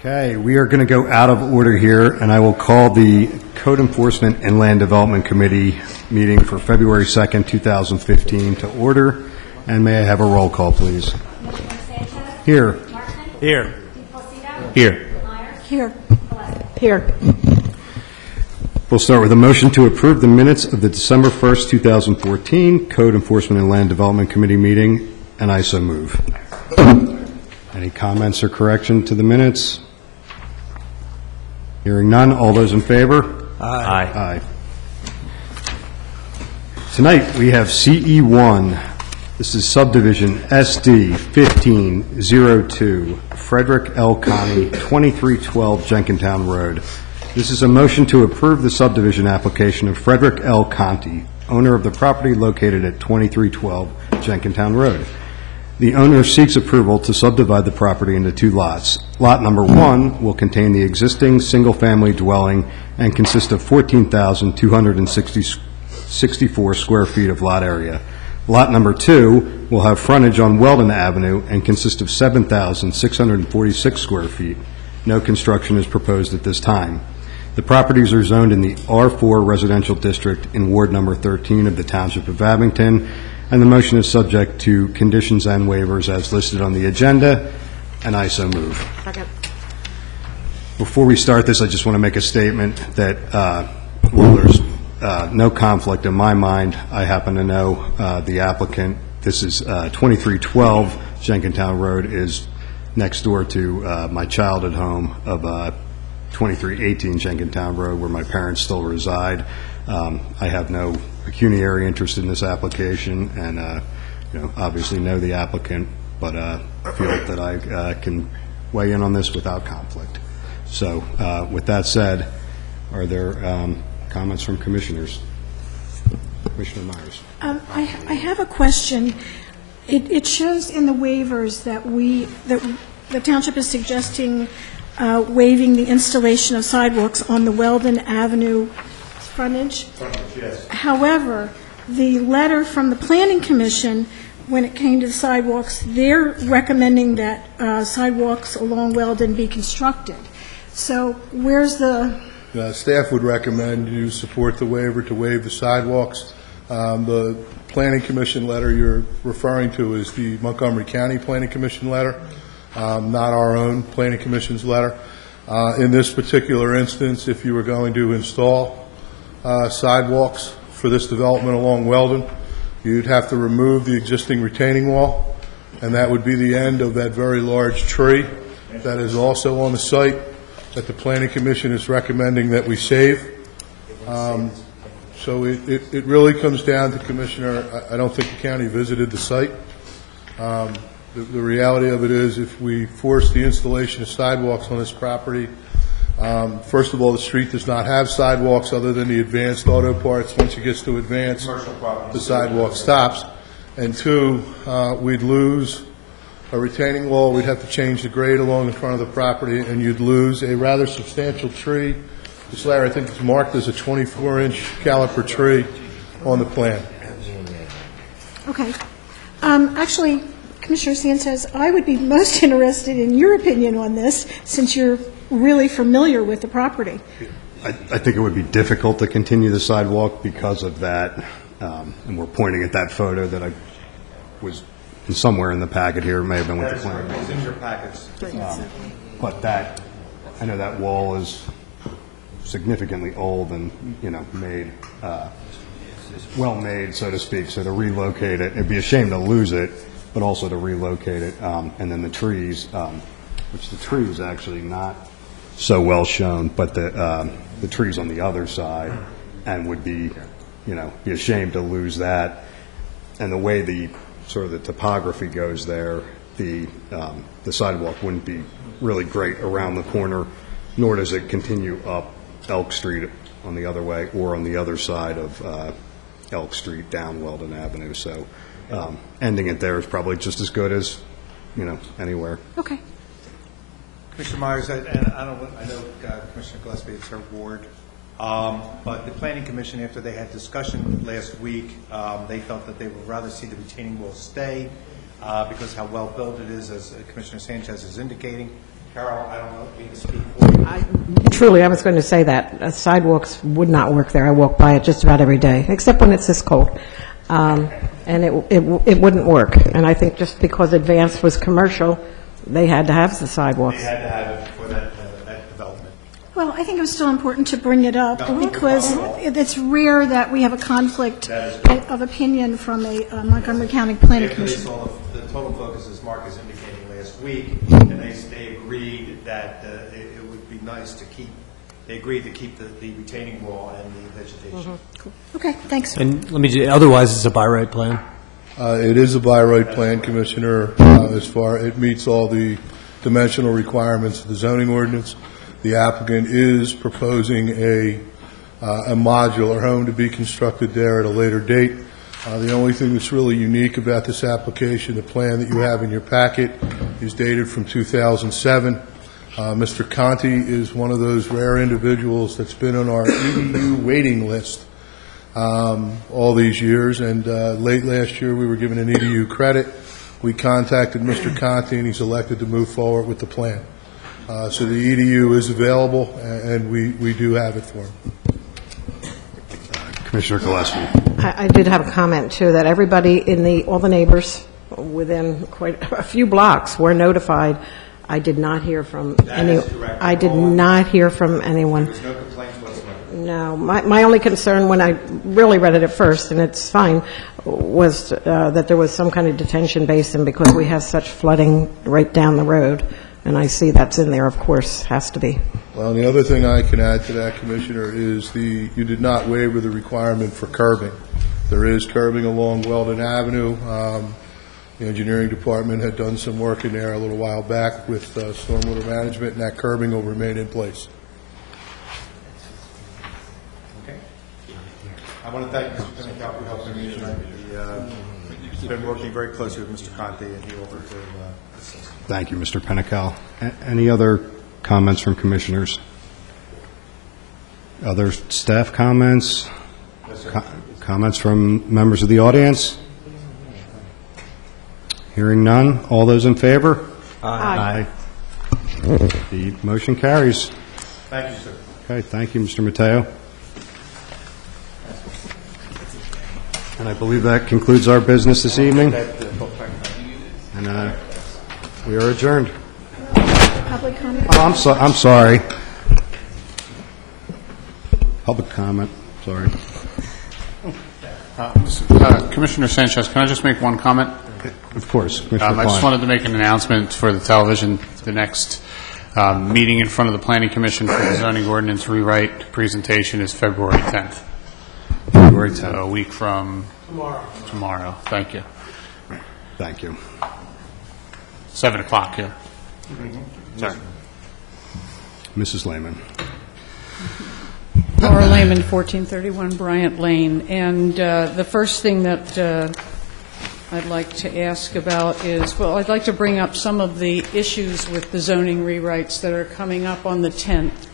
Okay, we are going to go out of order here, and I will call the Code Enforcement and Land Development Committee meeting for February 2nd, 2015 to order. And may I have a roll call, please? Here. Here. Here. Here. Here. We'll start with a motion to approve the minutes of the December 1st, 2014 Code Enforcement and Land Development Committee meeting, and I so move. Any comments or correction to the minutes? Hearing none, all those in favor? Aye. Aye. Tonight, we have CE1. This is subdivision SD 1502, Frederick L. Connie, 2312 Jenkintown Road. This is a motion to approve the subdivision application of Frederick L. Conti, owner of the property located at 2312 Jenkintown Road. The owner seeks approval to subdivide the property into two lots. Lot number 1 will contain the existing single-family dwelling and consist of 14,264 square feet of lot area. Lot number 2 will have frontage on Weldon Avenue and consist of 7,646 square feet. No construction is proposed at this time. The properties are zoned in the R4 residential district in Ward number 13 of the Township of Abington, and the motion is subject to conditions and waivers as listed on the agenda, and I so move. Second. Before we start this, I just want to make a statement that, well, there's no conflict in my mind. I happen to know the applicant. This is 2312 Jenkintown Road is next door to my childhood home of 2318 Jenkintown Road, where my parents still reside. I have no pecuniary interest in this application, and obviously know the applicant, but feel that I can weigh in on this without conflict. So, with that said, are there comments from commissioners? Commissioner Myers. I have a question. It shows in the waivers that the township is suggesting waiving the installation of sidewalks on the Weldon Avenue frontage. Yes. However, the letter from the Planning Commission, when it came to the sidewalks, they're recommending that sidewalks along Weldon be constructed. So where's the... Staff would recommend you support the waiver to waive the sidewalks. The Planning Commission letter you're referring to is the Montgomery County Planning Commission letter, not our own Planning Commission's letter. In this particular instance, if you were going to install sidewalks for this development along Weldon, you'd have to remove the existing retaining wall, and that would be the end of that very large tree that is also on the site that the Planning Commission is recommending that we save. So it really comes down to, Commissioner, I don't think the county visited the site. The reality of it is, if we force the installation of sidewalks on this property, first of all, the street does not have sidewalks other than the Advanced Auto Parts. Once it gets to Advanced, the sidewalk stops. And two, we'd lose a retaining wall. We'd have to change the grade along the front of the property, and you'd lose a rather substantial tree. This, Larry, I think it's marked as a 24-inch caliper tree on the plan. Okay. Actually, Commissioner Sanchez, I would be most interested in your opinion on this, since you're really familiar with the property. I think it would be difficult to continue the sidewalk because of that, and we're pointing at that photo that I was somewhere in the packet here. It may have been with the plan. It's in your packets. But that, I know that wall is significantly old and, made, well made, so to speak, so to relocate it, it'd be a shame to lose it, but also to relocate it, and then the trees, which the tree is actually not so well shown, but the trees on the other side, and would be, be a shame to lose that. And the way the sort of the topography goes there, the sidewalk wouldn't be really great around the corner, nor does it continue up Elk Street on the other way, or on the other side of Elk Street down Weldon Avenue. So ending it there is probably just as good as, anywhere. Okay. Commissioner Myers, I know Commissioner Gillespie, it's her ward, but the Planning Commission, after they had discussion last week, they felt that they would rather see the retaining wall stay because how well built it is, as Commissioner Sanchez is indicating. Carol, I don't know if you can speak for you. Truly, I was going to say that. Sidewalks would not work there. I walk by it just about every day, except when it's this cold. And it wouldn't work. And I think just because Advance was commercial, they had to have the sidewalks. They had to have it for that development. Well, I think it was still important to bring it up because it's rare that we have a conflict of opinion from a Montgomery County Planning After they Commission. saw the total focus, as Mark is indicating, last week, and they agreed that it would be nice to keep, they agreed to keep the retaining wall and the vegetation. Okay, thanks. And let me, otherwise it's a by right plan? It is a by right plan, Commissioner, it meets all the dimensional requirements of the zoning ordinance. The applicant is proposing a modular home to be constructed there at a later date. The only thing that's really unique about this application, the plan that you have in your packet, is dated from 2007. Mr. Conti is one of those rare individuals that's been on our EDU waiting list all these years, and late last year we were given an EDU credit. We contacted Mr. Conti, and he's elected to move forward with the plan. So the EDU is available, and we do have it for him. Commissioner Gillespie. I did have a comment, too, that everybody all the neighbors within quite a few blocks were notified. I did not hear from correct. I did not hear from anyone. There's no complaints whatsoever. No, my only concern when I really read it at first, and it's fine, was that there was some kind of detention basin because we have such flooding right down the road, and I see that's in there, of course, has to be. Well, and the other thing I can add to that, Commissioner, is you did not waiver the requirement for curbing. There is curbing along Weldon Avenue. The engineering department had done some work in there a little while back with stormwater management, and that curbing will remain in place. Okay. I want to thank Mr. Pinnick for helping me tonight. He's been working very closely with Mr. Conti, and he offered to assist. Thank you, Mr. Pinnacle. Any other comments from commissioners? Other staff comments? Comments from members of the audience? Hearing none. All those in favor? Aye. The motion carries. Thank you, sir. Okay, thank you, Mr. Mateo. And I believe that concludes our business this evening. And we are adjourned. Public comment? Oh, I'm sorry. Public comment, sorry. Commissioner Sanchez, can I just make one comment? Of course, Commissioner I just Klein. wanted to make an announcement for the television. The next meeting in front of the Planning Commission for the zoning ordinance rewrite presentation is February 10th. February 10th. A week from tomorrow. Thank you. Thank you. 7 o'clock here. Sorry. Mrs. Lehman. Laura Lehman, 1431 Bryant Lane. And the first thing that I'd like to ask about is, well, I'd like to bring up some of the issues with the zoning rewrites that are coming up on the 10th.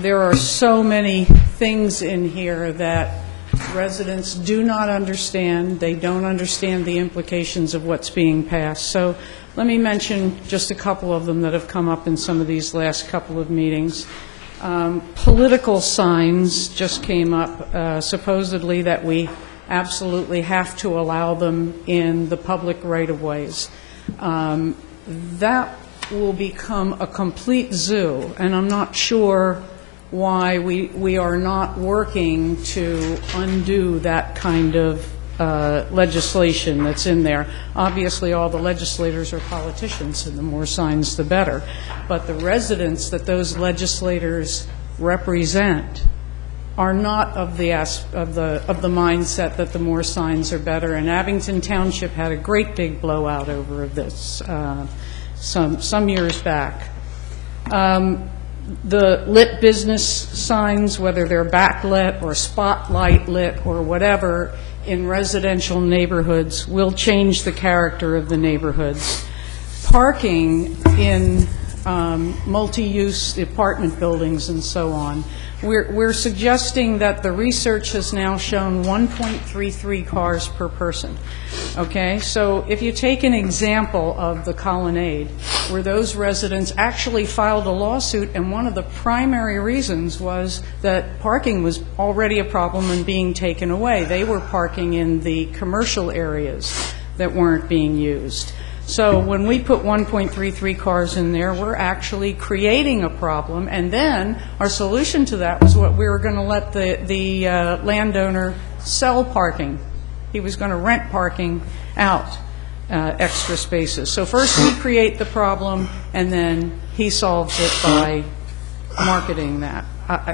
There are so many things in here that residents do not understand. They don't understand the implications of what's being passed. So let me mention just a couple of them that have come up in some of these last couple of meetings. Political signs just came up, supposedly that we absolutely have to allow them in the public right-of-ways. That will become a complete zoo, and I'm not sure why we are not working to undo that kind of legislation that's in there. Obviously, all the legislators are politicians, and the more signs, the better. But the residents that those legislators represent are not of the mindset that the more signs are better. And Abington Township had a great big blowout over this some years back. The lit business signs, whether they're backlit or spotlight lit or whatever, in residential neighborhoods will change the character of the neighborhoods. Parking in multi-use apartment buildings and so on We're suggesting that the research has now shown 1.33 cars per person, okay? So if you take an example of the Colonnade, where those residents actually filed a lawsuit, and one of the primary reasons was that parking was already a problem and being taken away. They were parking in the commercial areas that weren't being used. So when we put 1.33 cars in there, we're actually creating a problem, and then our solution to that was what we were going to let the landowner sell parking. He was going to rent parking out, extra spaces. So first we create the problem, and then he solves it by marketing that.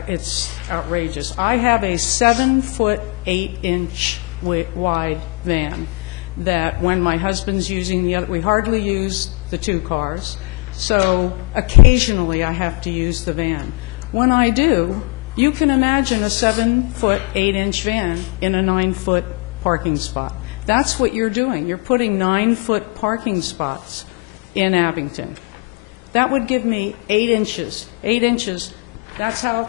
It's outrageous. I have a 7-foot 8-inch wide van that when my husband's using the other, we hardly use the 2 cars, so occasionally I have to use the van. When I do, you can imagine a 7-foot 8-inch van in a 9-foot parking spot. That's what you're doing. You're putting 9-foot parking spots in Abington. That would give me 8 inches. 8 inches, that's how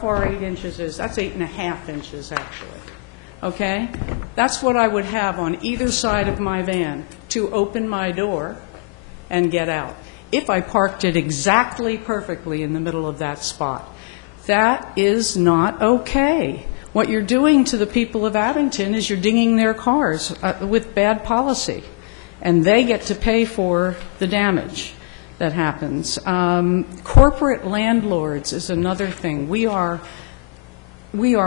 far 8 inches is. That's 8.5 inches, actually. Okay? That's what I would have on either side of my van to open my door and get out, if I parked it exactly perfectly in the middle of that spot. That is not okay. What you're doing to the people of Abington is you're dinging their cars with bad policy, and they get to pay for the damage that happens. Corporate landlords is another thing. We are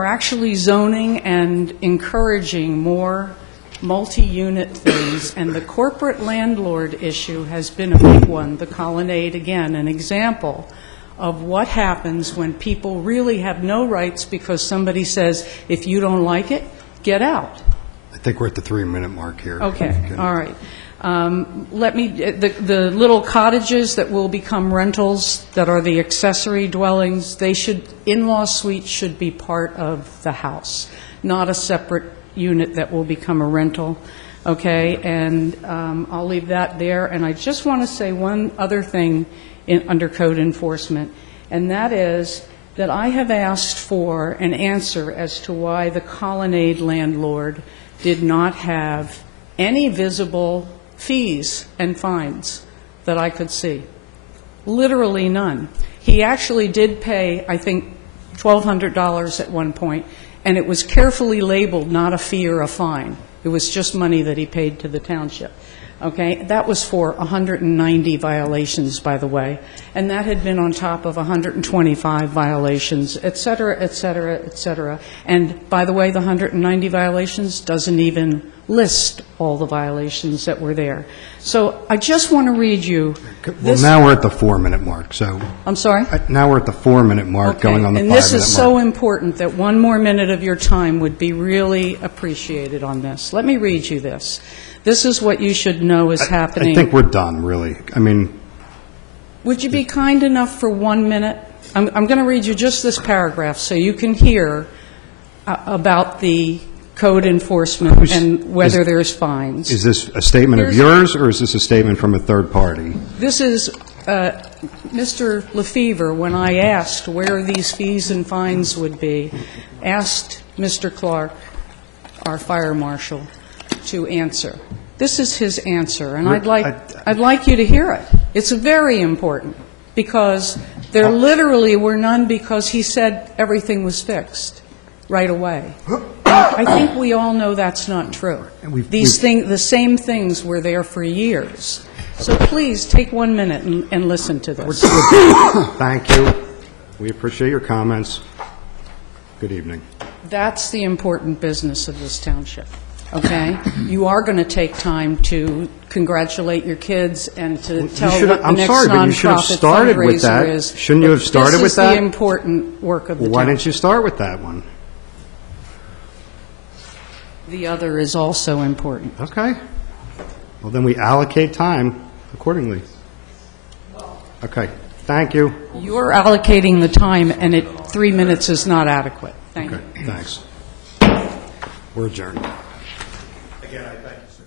actually zoning and encouraging more multi-unit things, and the corporate landlord issue has been a big one. The Colonnade, again, an example of what happens when people really have no rights because somebody says, if you don't like it, get out. I think we're at the 3-minute mark here. Okay, all right. The little cottages that will become rentals that are the accessory dwellings, in-law suites should be part of the house, not a separate unit that will become a rental, okay? And I'll leave that there. And I just want to say one other thing under code enforcement, and that is that I have asked for an answer as to why the Colonnade landlord did not have any visible fees and fines that I could see. Literally none. He actually did pay, I think, $1,200 at one point, and it was carefully labeled not a fee or a fine. It was just money that he paid to the township. Okay? That was for 190 violations, by the way, and that had been on top of 125 violations, et cetera, et cetera, et cetera. And by the way, the 190 violations doesn't even list all the violations that were there. So I just want to read you this. Well, now we're at the 4-minute mark, so. I'm sorry? Now we're at the 4-minute mark, Okay. going on the 5-minute And mark. this is so important that one more minute of your time would be really appreciated on this. Let me read you this. This is what you should know is happening. I think we're done, really. I mean, Would you be kind enough for 1 minute? I'm going to read you just this paragraph so you can hear about the code enforcement and whether there's fines. is this a statement of yours, or is this a statement from a third party? This is Mr. Lefevre, when I asked where these fees and fines would be, asked Mr. Clark, our fire marshal, to answer. This is his answer, and I'd like you to hear it. It's very important, because there literally were none because he said everything was fixed right away. I think we all know that's not true. The same things were there for years. So please, take 1 minute and listen to this. Thank you. We appreciate your comments. Good evening. That's the important business of this township, okay? You are going to take time to congratulate your kids and to tell what the next nonprofit fundraiser is. Shouldn't you have started with that? This is the important work of the township. Why didn't you start with that one? The other is also important. Okay. Well, then we allocate time accordingly. Okay. Thank you. You're allocating the time, and 3 minutes is not adequate. Thank you. Okay, thanks. We're adjourned. Again, I thank you, sir.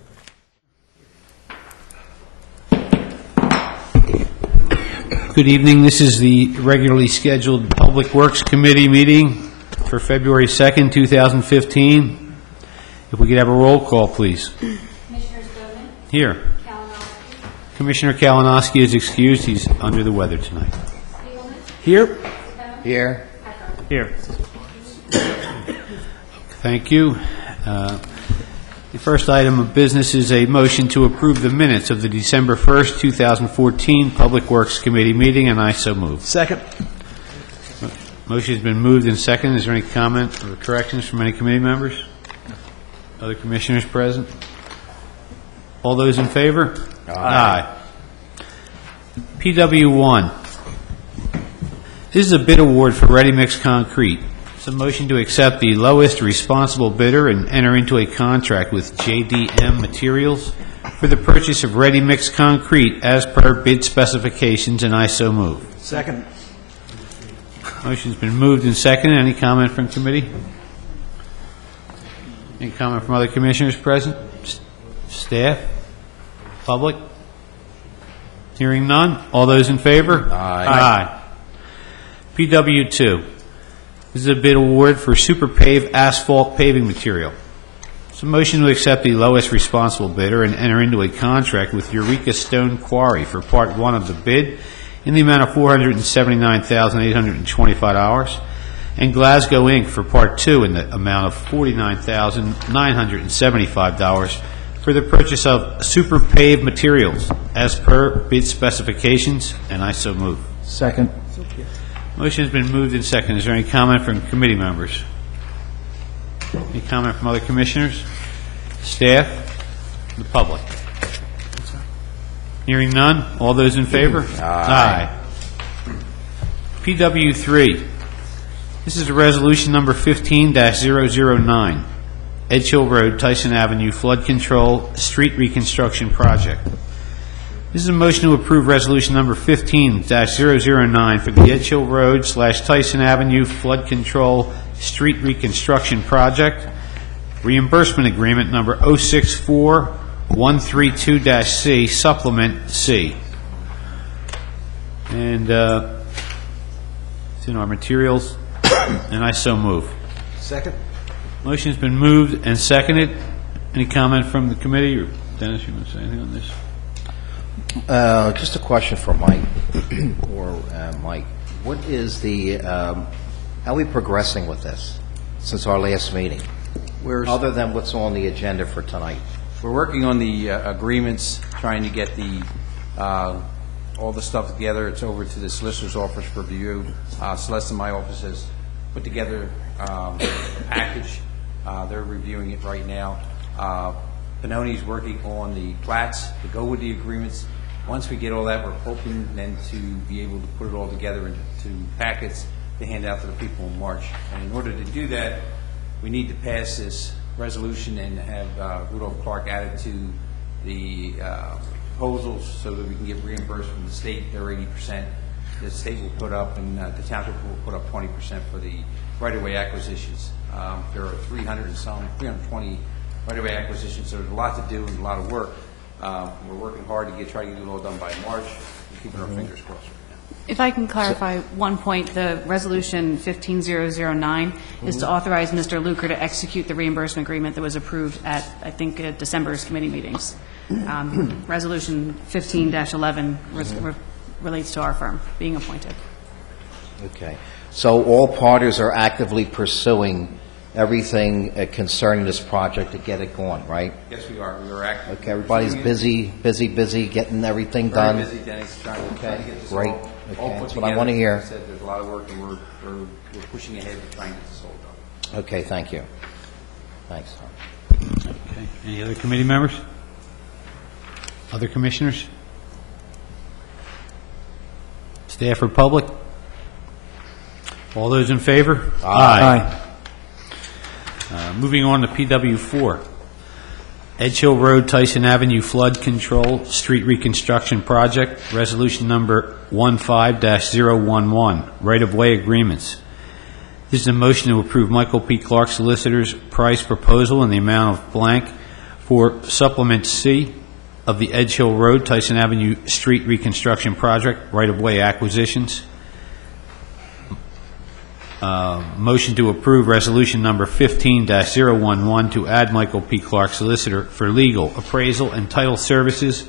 Good evening. This is the regularly scheduled Public Works Committee meeting for February 2nd, 2015. If we could have a roll call, please. Commissioners Bowman, Here. Kalinowski, Commissioner Kalinowski is excused. He's under the weather tonight. Spiegelman, Here. Stone, Here. Echo. Here. Thank you. The first item of business is a motion to approve the minutes of the December 1st, 2014 Public Works Committee meeting, and I so move. Second. Motion has been moved and seconded. Is there any comment or corrections from any committee members? Other commissioners present? All those in favor? Aye. PW1. This is a bid award for ready-mix concrete. It's a motion to accept the lowest responsible bidder and enter into a contract with JDM Materials for the purchase of ready-mix concrete as per bid specifications, and I so move. Second. Motion's been moved and seconded. Any comment from committee? Any comment from other commissioners present? Staff? Public? Hearing none. All those in favor? Aye. PW2. This is a bid award for Super Pave asphalt paving material. It's a motion to accept the lowest responsible bidder and enter into a contract with Eureka Stone Quarry for Part 1 of the bid in the amount of $479,825, and Glasgow Inc. for Part 2 in the amount of $49,975 for the purchase of Super Pave materials as per bid specifications, and I so move. Second. Motion has been moved and seconded. Is there any comment from committee members? Any comment from other commissioners? Staff? The public? Hearing none. All those in favor? Aye. PW3. This is a resolution number 15-009. Edge Hill Road, Tyson Avenue, Flood Control, Street Reconstruction Project. This is a motion to approve resolution number 15-009 for the Edge Hill Road / Tyson Avenue Flood Control Street Reconstruction Project. Reimbursement agreement number 064132-C, supplement C. And it's in our materials, and I so move. Second. Motion's been moved and seconded. Any comment from the committee? Or Dennis, you want to say anything on this? Just a question for Mike, or Mike. What is the, how are we progressing with this since our last meeting? Other than what's on the agenda for tonight? We're working on the agreements, trying to get the all the stuff together. It's over to the solicitor's office for review. Celeste in my office has put together a package. They're reviewing it right now. Benoni's working on the plats to go with the agreements. Once we get all that, we're hoping then to be able to put it all together into packets to hand out to the people in March. And in order to do that, we need to pass this resolution and have Rudolph Clark added to the proposals so that we can get reimbursed from the state their 80%. The state will put up, and the township will put up 20% for the right-of-way acquisitions. There are 320 right-of-way acquisitions, so there's a lot to do and a lot of work. We're working hard to try to get it all done by March. We're keeping our fingers crossed right now. If I can clarify one point, the resolution 15009 is to authorize Mr. Luker to execute the reimbursement agreement that was approved at, I think, December's committee meetings. Resolution 15-11 relates to our firm being appointed. Okay. So all parties are actively pursuing everything concerning this project to get it going, right? Yes, we are. We are active. Okay, everybody's busy getting everything done? Very busy, Dennis, trying to get this great. all Okay, put that's together. what I want to hear. Like I said, there's a lot of work, and we're pushing ahead to try and get this all done. Okay, thank you. Thanks. Okay. Any other committee members? Other commissioners? Staff or public? All those in favor? Aye. Moving on to PW4. Edge Hill Road, Tyson Avenue Flood Control Street Reconstruction Project, Resolution Number 15-011, Right-of-Way Agreements. This is a motion to approve Michael P. Clark Solicitor's price proposal in the amount of blank for Supplement C of the Edge Hill Road, Tyson Avenue Street Reconstruction Project, right-of-way acquisitions. Motion to approve resolution number 15-011 to add Michael P. Clark, solicitor, for legal, appraisal, and title services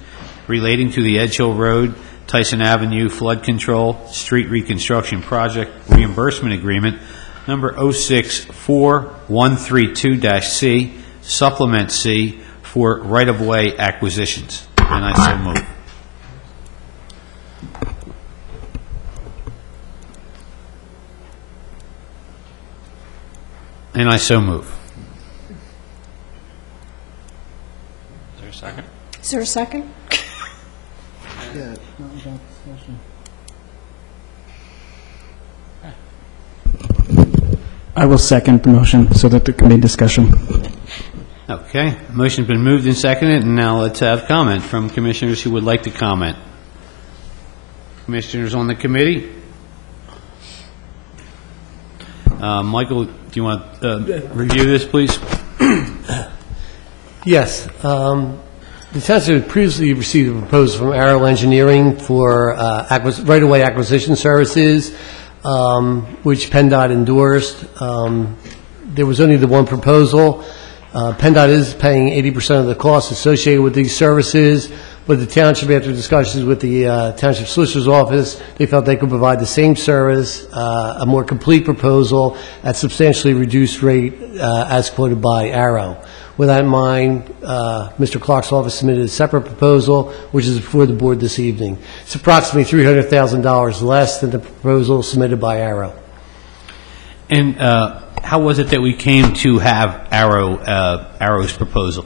relating to the Edge Hill Road, Tyson Avenue Flood Control Street Reconstruction Project Reimbursement Agreement, number 064132-C, Supplement C, for right-of-way acquisitions. And I so move. And I so move. Is there a second? Is there a second? I will second the motion so that there can be discussion. Okay, motion's been moved and seconded, and now let's have comment from commissioners who would like to comment. Commissioners on the committee? Michael, do you want to review this, please? Yes. The township had previously received a proposal from Arrow Engineering for right-of-way acquisition services, which PennDOT endorsed. There was only the one proposal. PennDOT is paying 80% of the costs associated with these services, but the township, after discussions with the township solicitor's office, they felt they could provide the same service, a more complete proposal at substantially reduced rate as quoted by Arrow. With that in mind, Mr. Clark's office submitted a separate proposal, which is before the board this evening. It's approximately $300,000 less than the proposal submitted by Arrow. And how was it that we came to have Arrow's proposal?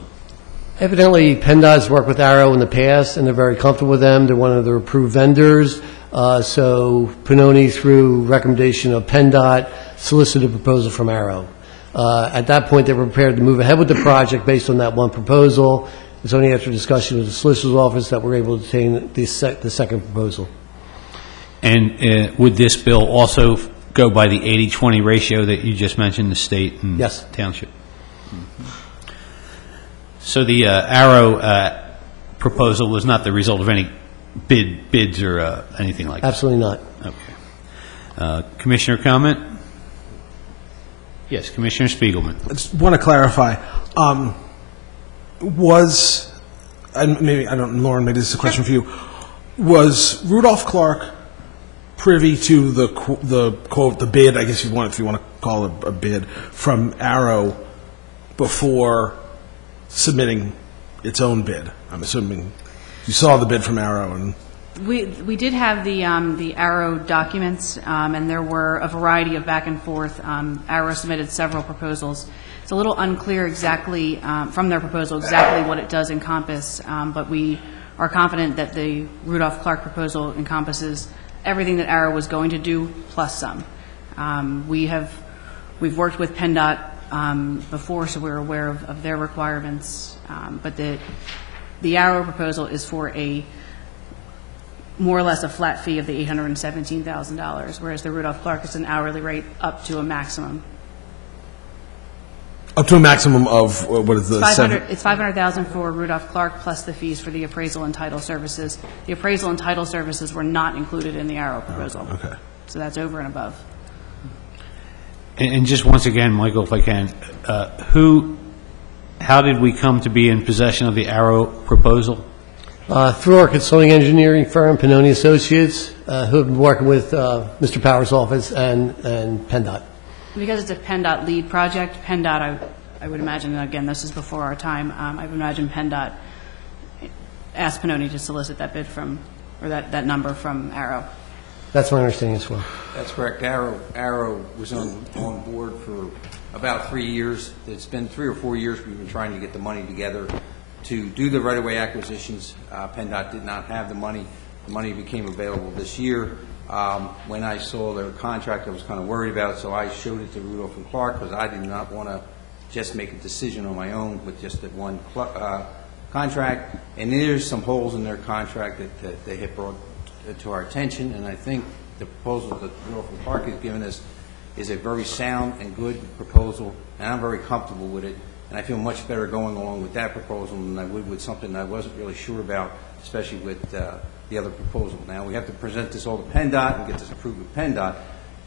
Evidently, PennDOT has worked with Arrow in the past, and they're very comfortable with them. They're one of their approved vendors. So Pannoni, through recommendation of PennDOT, solicited a proposal from Arrow. At that point, they were prepared to move ahead with the project based on that one proposal. It's only after discussion with the solicitor's office that we're able to obtain the second proposal. And would this bill also go by the 80-20 ratio that you just mentioned, the state and yes. Township? Mm-hmm. So the Arrow proposal was not the result of any bids or anything like that? Absolutely not. Okay. Commissioner comment? Yes, Commissioner Spiegelman. I just want to clarify. And maybe, I don't know, Lauren, maybe this is a question for you. Was Rudolph Clark privy to the quote, the bid, I guess if you want to call it a bid, from Arrow before submitting its own bid? I'm assuming you saw the bid from Arrow. And We did have the Arrow documents, and there were a variety of back and forth. Arrow submitted several proposals. It's a little unclear exactly from their proposal exactly what it does encompass, but we are confident that the Rudolph Clark proposal encompasses everything that Arrow was going to do plus some. We've worked with PennDOT before, so we're aware of their requirements, but the Arrow proposal is for a more or less a flat fee of the $817,000, whereas the Rudolph Clark is an hourly rate up to a maximum. Up to a maximum of, what is the It's $500,000 for Rudolph Clark plus the fees for the appraisal and title services. The appraisal and title services were not included in the Arrow proposal. Okay. So that's over and above. And just once again, Michael, if I can, how did we come to be in possession of the Arrow proposal? Through our consulting engineering firm, Pannoni Associates, who have been working with Mr. Power's office and PennDOT. Because it's a PennDOT lead project, PennDOT, I would imagine, and again, this is before our time, I would imagine PennDOT asked Pannoni to solicit that bid from, or that number from Arrow. That's my understanding as well. That's correct. Arrow was on board for about 3 years. It's been 3 or 4 years we've been trying to get the money together to do the right-of-way acquisitions. PennDOT did not have the money. The money became available this year. When I saw their contract, I was kind of worried about it, so I showed it to Rudolph and Clark because I did not want to just make a decision on my own with just that one contract. And there's some holes in their contract that they had brought to our attention, and I think the proposal that Rudolph and Clark has given us is a very sound and good proposal, and I'm very comfortable with it. and I feel much better going along with that proposal than I would with something I wasn't really sure about, especially with the other proposal. Now, we have to present this all to PennDOT and get this approved with PennDOT,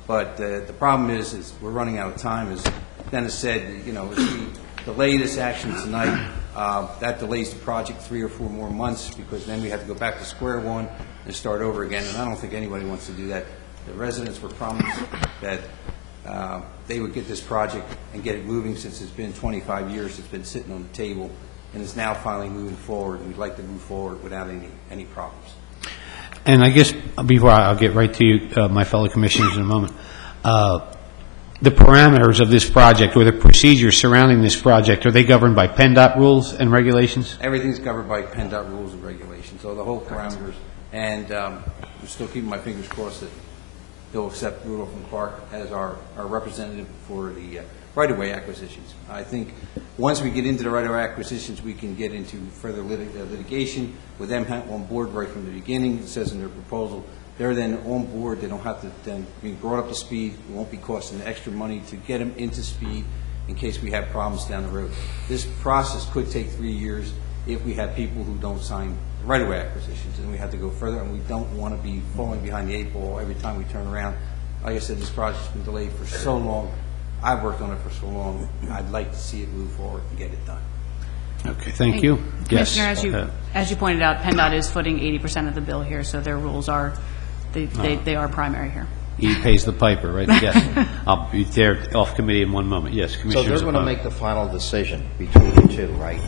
but the problem is we're running out of time. As Dennis said, you know, if we delay this action tonight, that delays the project 3 or 4 more months, because then we have to go back to square one and start over again, and I don't think anybody wants to do that. The residents were promised that they would get this project and get it moving, since it's been 25 years it's been sitting on the table, and is now finally moving forward, and we'd like to move forward without any problems. And I guess before I'll get right to you, my fellow commissioners, in a moment, the parameters of this project or the procedures surrounding this project, are they governed by PennDOT rules and regulations? Everything's covered by PennDOT rules and regulations, so the whole parameters, and I'm still keeping my fingers crossed that they'll accept Rudolph and Clark as our representative for the right-of-way acquisitions. I think once we get into the right-of-way acquisitions, we can get into further litigation with them on board right from the beginning. It says in their proposal, they're then on board. They don't have to then be brought up to speed. It won't be costing extra money to get them into speed in case we have problems down the road. This process could take 3 years if we have people who don't sign right-of-way acquisitions, and we have to go further, and we don't want to be falling behind the 8 ball every time we turn around. Like I said, this project's been delayed for so long. I've worked on it for so long. I'd like to see it move forward and get it done. Okay, thank you. Yes. Commissioner, as you pointed out, PennDOT is footing 80% of the bill here, so their rules are, they are primary here. He pays the piper, right? Yes. I'll be there off committee in one moment. Yes, Commissioner. So they're going to make the final decision between the two, right?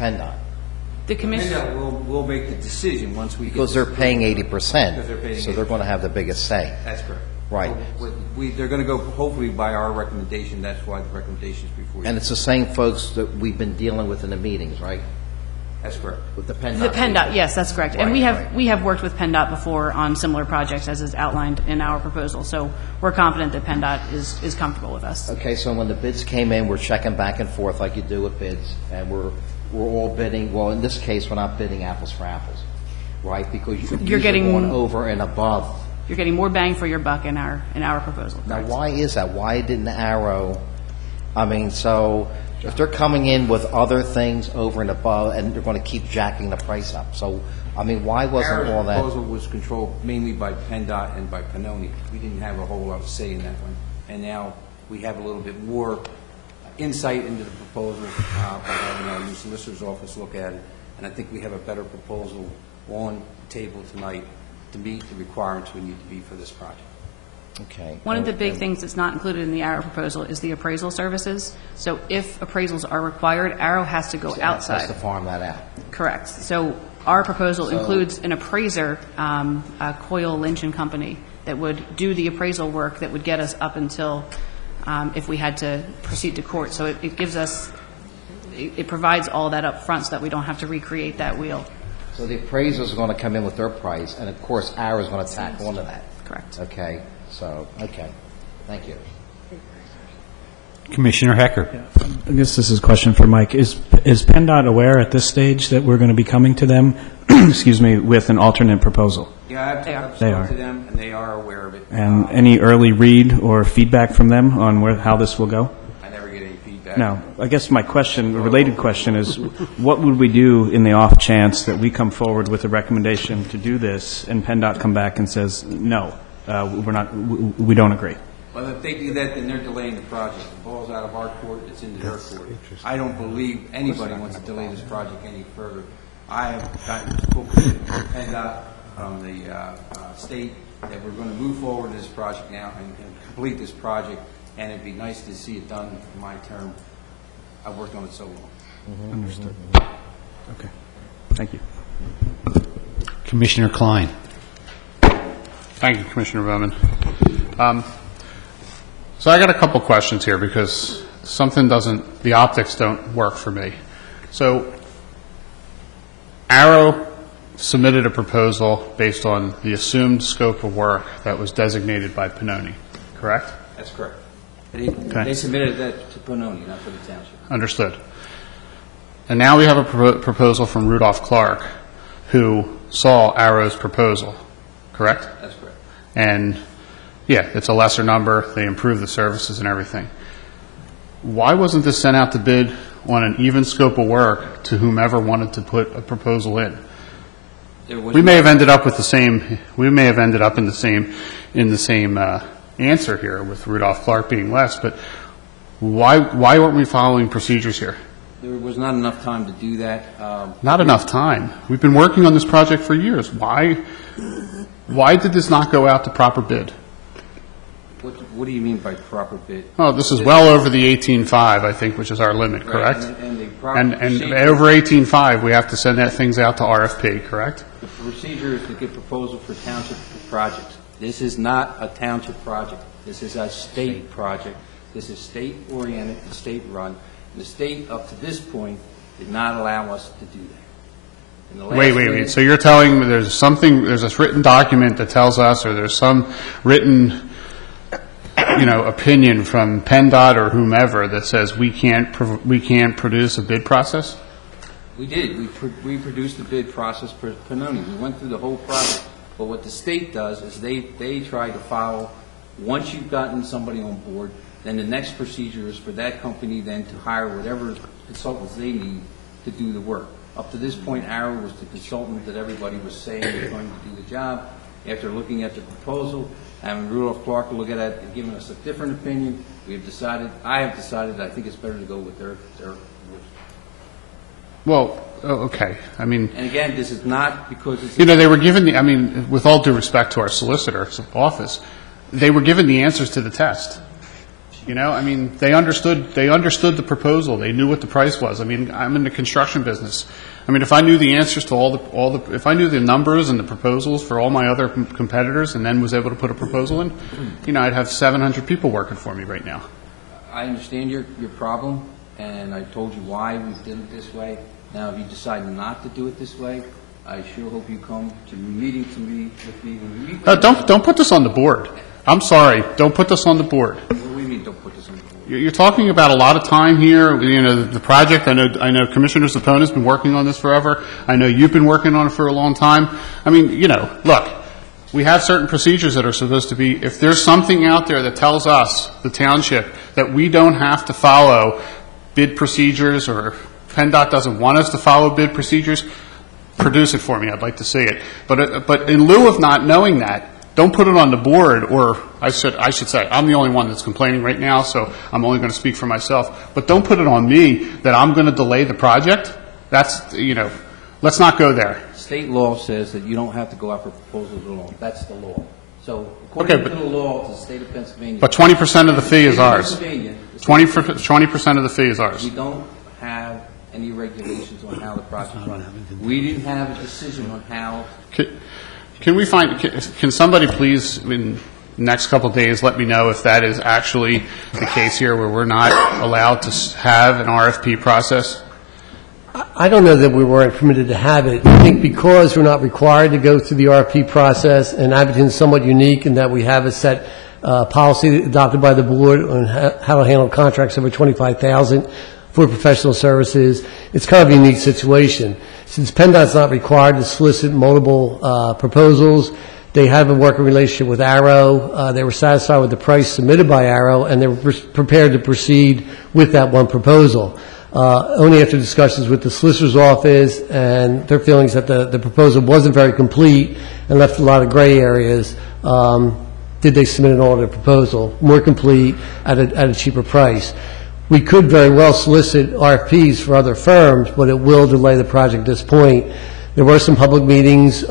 PennDOT. The commission will make the decision once we because they're paying 80%, so they're going to have the biggest say. That's correct. Right. They're going to go hopefully by our recommendation. That's why the recommendation is before you. And it's the same folks that we've been dealing with in the meetings, right? That's correct. With the PennDOT. The PennDOT, yes, that's correct. Right, and we have worked with PennDOT before on similar projects as is outlined in our proposal. So we're confident that PennDOT is comfortable with us. Okay, so when the bids came in, we're checking back and forth like you do with bids, and we're all bidding. Well, in this case, we're not bidding apples for apples, right? Because you're getting going over and above. You're getting more bang for your buck in our proposal. Correct? Now, why is that? Why didn't Arrow? I mean, so if they're coming in with other things over and above, and they're going to keep jacking the price up, so I mean, why wasn't all that? Arrow's proposal was controlled mainly by PennDOT and by Pannoni. We didn't have a whole lot of say in that one, and now we have a little bit more insight into the proposal by having our new solicitor's office look at it, and I think we have a better proposal on the table tonight to meet the requirements we need to be for this project. Okay. One of the big things that's not included in the Arrow proposal is the appraisal services. So if appraisals are required, Arrow has to go outside. Has to farm that out. Correct. So our proposal includes an appraiser, Coyle Lynch and Company, that would do the appraisal work that would get us up until if we had to proceed to court. So it gives us, it provides all that up front so that we don't have to recreate that wheel. So the appraisers are going to come in with their price, and of course, Arrow is going to tack onto that. Correct. Okay. So, okay. Thank you. Commissioner Hecker. I guess this is a question for Mike. Is PennDOT aware at this stage that we're going to be coming to them, excuse me, with an alternate proposal? Yeah, I've spoken to them, and they are aware of it. And any early read or feedback from them on how this will go? I never get any feedback. No. I guess my question, a related question, is what would we do in the off chance that we come forward with a recommendation to do this and PennDOT come back and says, no, we don't agree? Well, if they do that, then they're delaying the project. The ball's out of our court, it's into their court. I don't believe anybody wants to delay this project any further. I have gotten PennDOT from the state that we're going to move forward with this project now and complete this project, and it'd be nice to see it done in my term. I've worked on it so long. Understood. Okay. Thank you. Commissioner Klein. Thank you, Commissioner Bowman. So I got a couple questions here because the optics don't work for me. So Arrow submitted a proposal based on the assumed scope of work that was designated by Pannoni, correct? That's correct. They submitted that to Pannoni, not to the township. Understood. And now we have a proposal from Rudolph Clark, who saw Arrow's proposal, correct? That's correct. And, yeah, it's a lesser number. They improve the services and everything. why wasn't this sent out to bid on an even scope of work to whomever wanted to put a proposal in? We may have ended up with the same. We may have ended up in the same answer here with Rudolph Clark being less. But why weren't we following procedures here? There was not enough time to do that. Not enough time. We've been working on this project for years. Why did this not go out to proper bid? What do you mean by proper bid? Oh, this is well over the 18.5, I think, which is our limit, correct? Right. And over 18.5, we have to send that things out to RFP, correct? The procedure is to get proposal for township projects. This is not a township project. This is a state project. This is state-oriented and state-run. The state, up to this point, did not allow us to do that. Wait. So you're telling me there's this written document that tells us, or there's some written, opinion from PennDOT or whomever that says we can't produce a bid process? We did. We produced the bid process for Pannoni. We went through the whole process. But what the state does is they try to follow, once you've gotten somebody on board, then the next procedure is for that company then to hire whatever consultants they need to do the work. Up to this point, Arrow was the consultant that everybody was saying was going to do the job. After looking at the proposal, having Rudolph Clark look at it and giving us a different opinion, I have decided I think it's better to go with their Well, okay. I mean, and again, this is not because it's they were given with all due respect to our solicitor's office, they were given the answers to the test. They understood the proposal. They knew what the price was. I'm in the construction business. If I knew the answers to if I knew the numbers and the proposals for all my other competitors and then was able to put a proposal in, I'd have 700 people working for me right now. I understand your problem, and I told you why we did it this way. Now, if you decide not to do it this way, I sure hope you come to meeting with me when we meet. Don't put this on the board. I'm sorry. Don't put this on the board. What do you mean, don't put this on the board? You're talking about a lot of time here. The project. I know Commissioner Zappone has been working on this forever. I know you've been working on it for a long time. Look, we have certain procedures that are supposed to be. If there's something out there that tells us, the township, that we don't have to follow bid procedures, or PennDOT doesn't want us to follow bid procedures, produce it for me. I'd like to see it. But in lieu of not knowing that, don't put it on the board, or I should say, I'm the only one that's complaining right now, so I'm only going to speak for myself. But don't put it on me that I'm going to delay the project. That's, let's not go there. State law says that you don't have to go out for proposals at all. That's the law. So according to the law of the state of Pennsylvania. But 20% of the fee is ours. 20% of the fee is ours. We don't have any regulations on how the project runs. We didn't have a decision on how. Can somebody please, in the next couple of days, let me know if that is actually the case here, where we're not allowed to have an RFP process? I don't know that we weren't permitted to have it. I think because we're not required to go through the RFP process, and Abington is somewhat unique in that we have a set policy adopted by the board on how to handle contracts over $25,000 for professional services. It's kind of a unique situation. Since PennDOT's not required to solicit multiple proposals, they have a working relationship with Arrow. They were satisfied with the price submitted by Arrow, and they were prepared to proceed with that one proposal. Only after discussions with the solicitor's office and their feelings that the proposal wasn't very complete and left a lot of gray areas, did they submit an alternate proposal, more complete, at a cheaper price. We could very well solicit RFPs for other firms, but it will delay the project at this point. There were some public meetings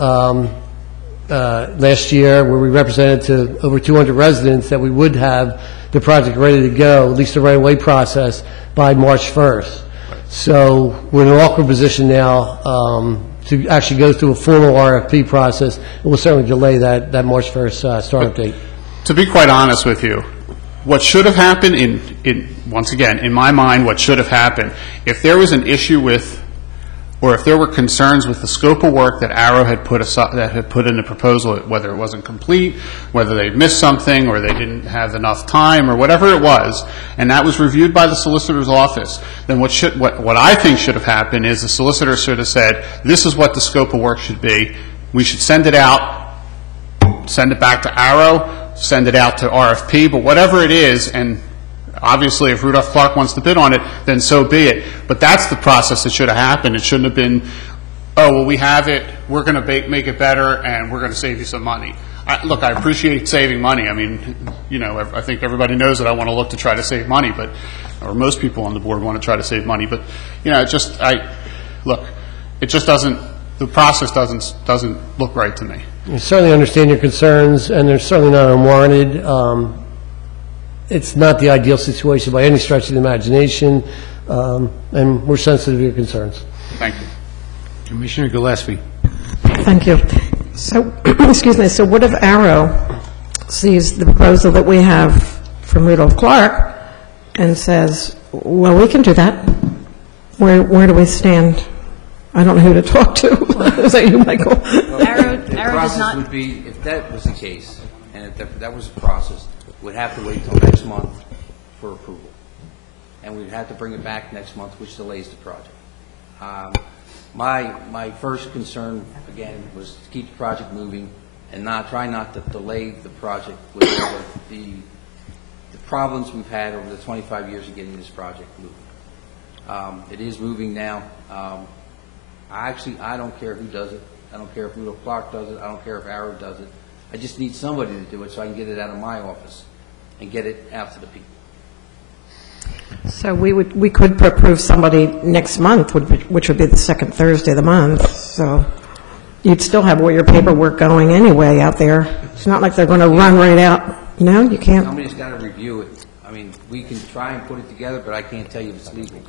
last year where we represented to over 200 residents that we would have the project ready to go, at least the right-of-way process, by March 1st. So we're in an awkward position now to actually go through a formal RFP process. It will certainly delay that March 1st start date. To be quite honest with you, what should have happened, once again, in my mind, what should have happened, if there was an issue with, or if there were concerns with the scope of work that Arrow had put in the proposal, whether it wasn't complete, whether they missed something, or they didn't have enough time, or whatever it was, and that was reviewed by the solicitor's office, then what I think should have happened is the solicitor should have said, this is what the scope of work should be. We should send it out, send it back to Arrow, send it out to RFP, but whatever it is, and Obviously, if Rudolph Clark wants to bid on it, then so be it. But that's the process that should have happened. It shouldn't have been, oh, well, we have it, we're going to make it better, and we're going to save you some money. Look, I appreciate saving money. I mean, you know, I think everybody knows that I want to look to try to save money, but, or most people on the board want to try to save money. But, you know, it just doesn't, the process doesn't look right to me. I certainly understand your concerns, and they're certainly not unwarranted. It's not the ideal situation by any stretch of the imagination, and we're sensitive to your concerns. Thank you. Commissioner Gillespie. Thank you. So, excuse me, so what if Arrow sees the proposal that we have from Rudolph Clark and says, well, we can do that? Where do we stand? I don't know who to talk to. Is that you, Michael? Arrow The does process not. would be, if that was the case, and if that was the process, we'd have to wait till next month for approval. And we'd have to bring it back next month, which delays the project. My first concern, again, was to keep the project moving and try not to delay the project with the problems we've had over the 25 years of getting this project moving. It is moving now. I don't care who does it. I don't care if Rudolph Clark does it. I don't care if Arrow does it. I just need somebody to do it so I can get it out of my office and get it out to the people. So we could approve somebody next month, which would be the second Thursday of the month. So you'd still have all your paperwork going anyway out there. It's not like they're going to run right out. No, you can't. Somebody's got to review it. I mean, we can try and put it together, but I can't tell you if it's legal.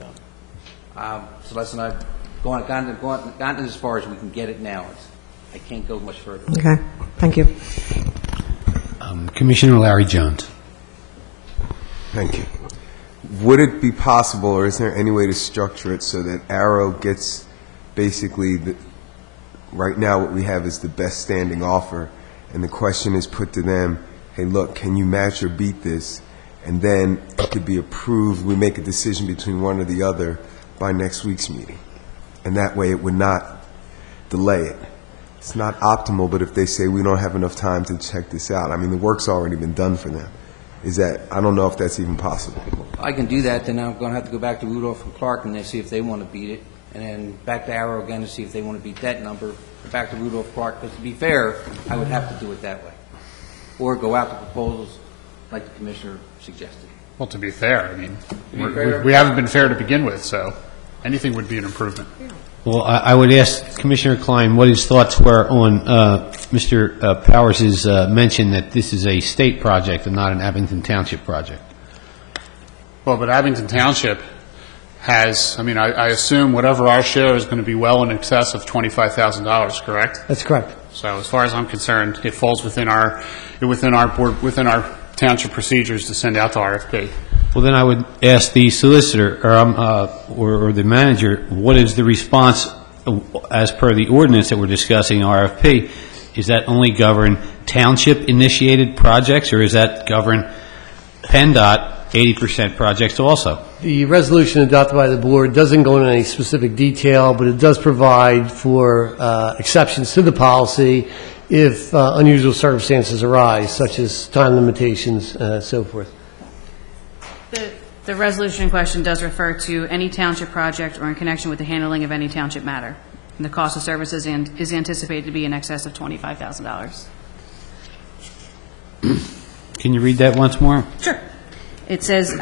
Celeste and I've gotten as far as we can get it now. I can't go much further. Okay, thank you. Commissioner Larry Jones. Thank you. Would it be possible, or is there any way to structure it so that Arrow gets basically, right now what we have is the best standing offer, and the question is put to them, hey, look, can you match or beat this? And then it could be approved, we make a decision between one or the other by next week's meeting. And that way it would not delay it. It's not optimal, but if they say we don't have enough time to check this out, I mean, the work's already been done for them. I don't know if that's even possible. I can do that, then I'm going to have to go back to Rudolph and Clark and they see if they want to beat it, and then back to Arrow again to see if they want to beat that number, back to Rudolph Clark, because to be fair, I would have to do it that way. Or go out to proposals like the Commissioner suggested. Well, to be fair, I mean, we haven't been fair to begin with, so anything would be an improvement. Well, I would ask Commissioner Klein what his thoughts were on Mr. Powers' mention that this is a state project and not an Abington Township project. Well, but Abington Township has, I mean, I assume whatever our share is going to be well in excess of $25,000, correct? That's correct. So as far as I'm concerned, it falls within our township procedures to send out to RFP. Well, then I would ask the solicitor or the manager, what is the response as per the ordinance that we're discussing, RFP? Is that only govern township-initiated projects, or is that govern PennDOT 80% projects also? The resolution adopted by the board doesn't go into any specific detail, but it does provide for exceptions to the policy if unusual circumstances arise, such as time limitations, so forth. The resolution in question does refer to any township project or in connection with the handling of any township matter. And the cost of services is anticipated to be in excess of $25,000. Can you read that once more? Sure. It says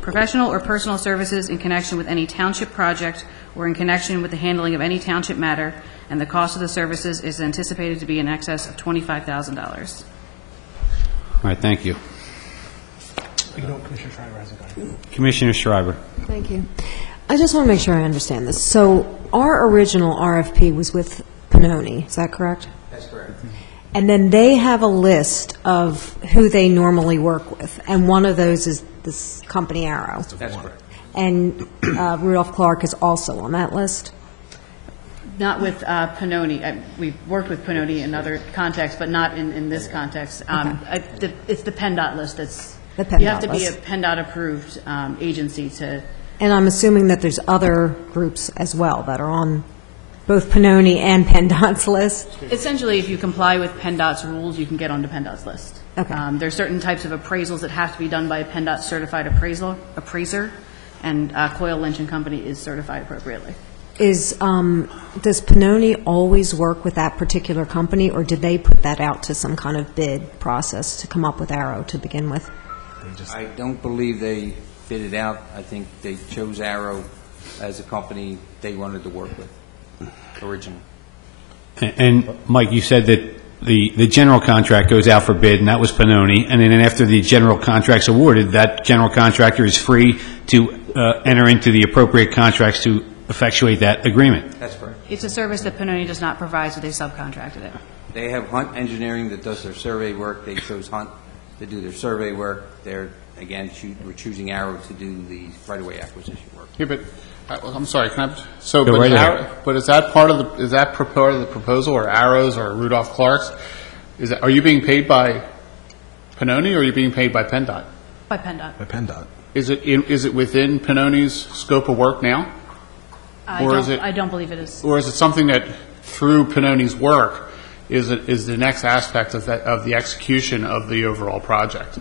professional or personal services in connection with any township project or in connection with the handling of any township matter, and the cost of the services is anticipated to be in excess of $25,000. All right, thank you. Commissioner Schreiber. Thank you. I just want to make sure I understand this. So our original RFP was with Pannoni, is that correct? That's correct. And then they have a list of who they normally work with, and one of those is this company Arrow. That's correct. And Rudolph Clark is also on that list? Not with Pannoni. We've worked with Pannoni in other contexts, but not in this context. Okay. It's the PennDOT list. The PennDOT you have to be a list. PennDOT-approved agency to... And I'm assuming that there's other groups as well that are on both Pannoni and PennDOT's list? Essentially, if you comply with PennDOT's rules, you can get onto PennDOT's list. Okay. There's certain types of appraisals that have to be done by a PennDOT certified appraiser, and Coyle Lynch and Company is certified appropriately. Does Pannoni always work with that particular company, or did they put that out to some kind of bid process to come up with Arrow to begin with? I don't believe they bid it out. I think they chose Arrow as a company they wanted to work with originally. And Mike, you said that the general contract goes out for bid, and that was Pannoni, and then after the general contract's awarded, that general contractor is free to enter into the appropriate contracts to effectuate that agreement. That's correct. It's a service that Pannoni does not provide, so they subcontracted it. They have Hunt Engineering that does their survey work. They chose Hunt to do their survey work. They're, again, we're choosing Arrow to do the right-of-way acquisition work. Yeah, but, I'm sorry, can I, so, Go but, right ahead. but is that part of the proposal, or Arrow's, or Rudolph Clark's? Are you being paid by Pannoni, or are you being paid by PennDOT? By PennDOT. By PennDOT. Is it within Pannoni's scope of work now? I don't believe it is. Or is it something that, through Pannoni's work, is the next aspect of the execution of the overall project?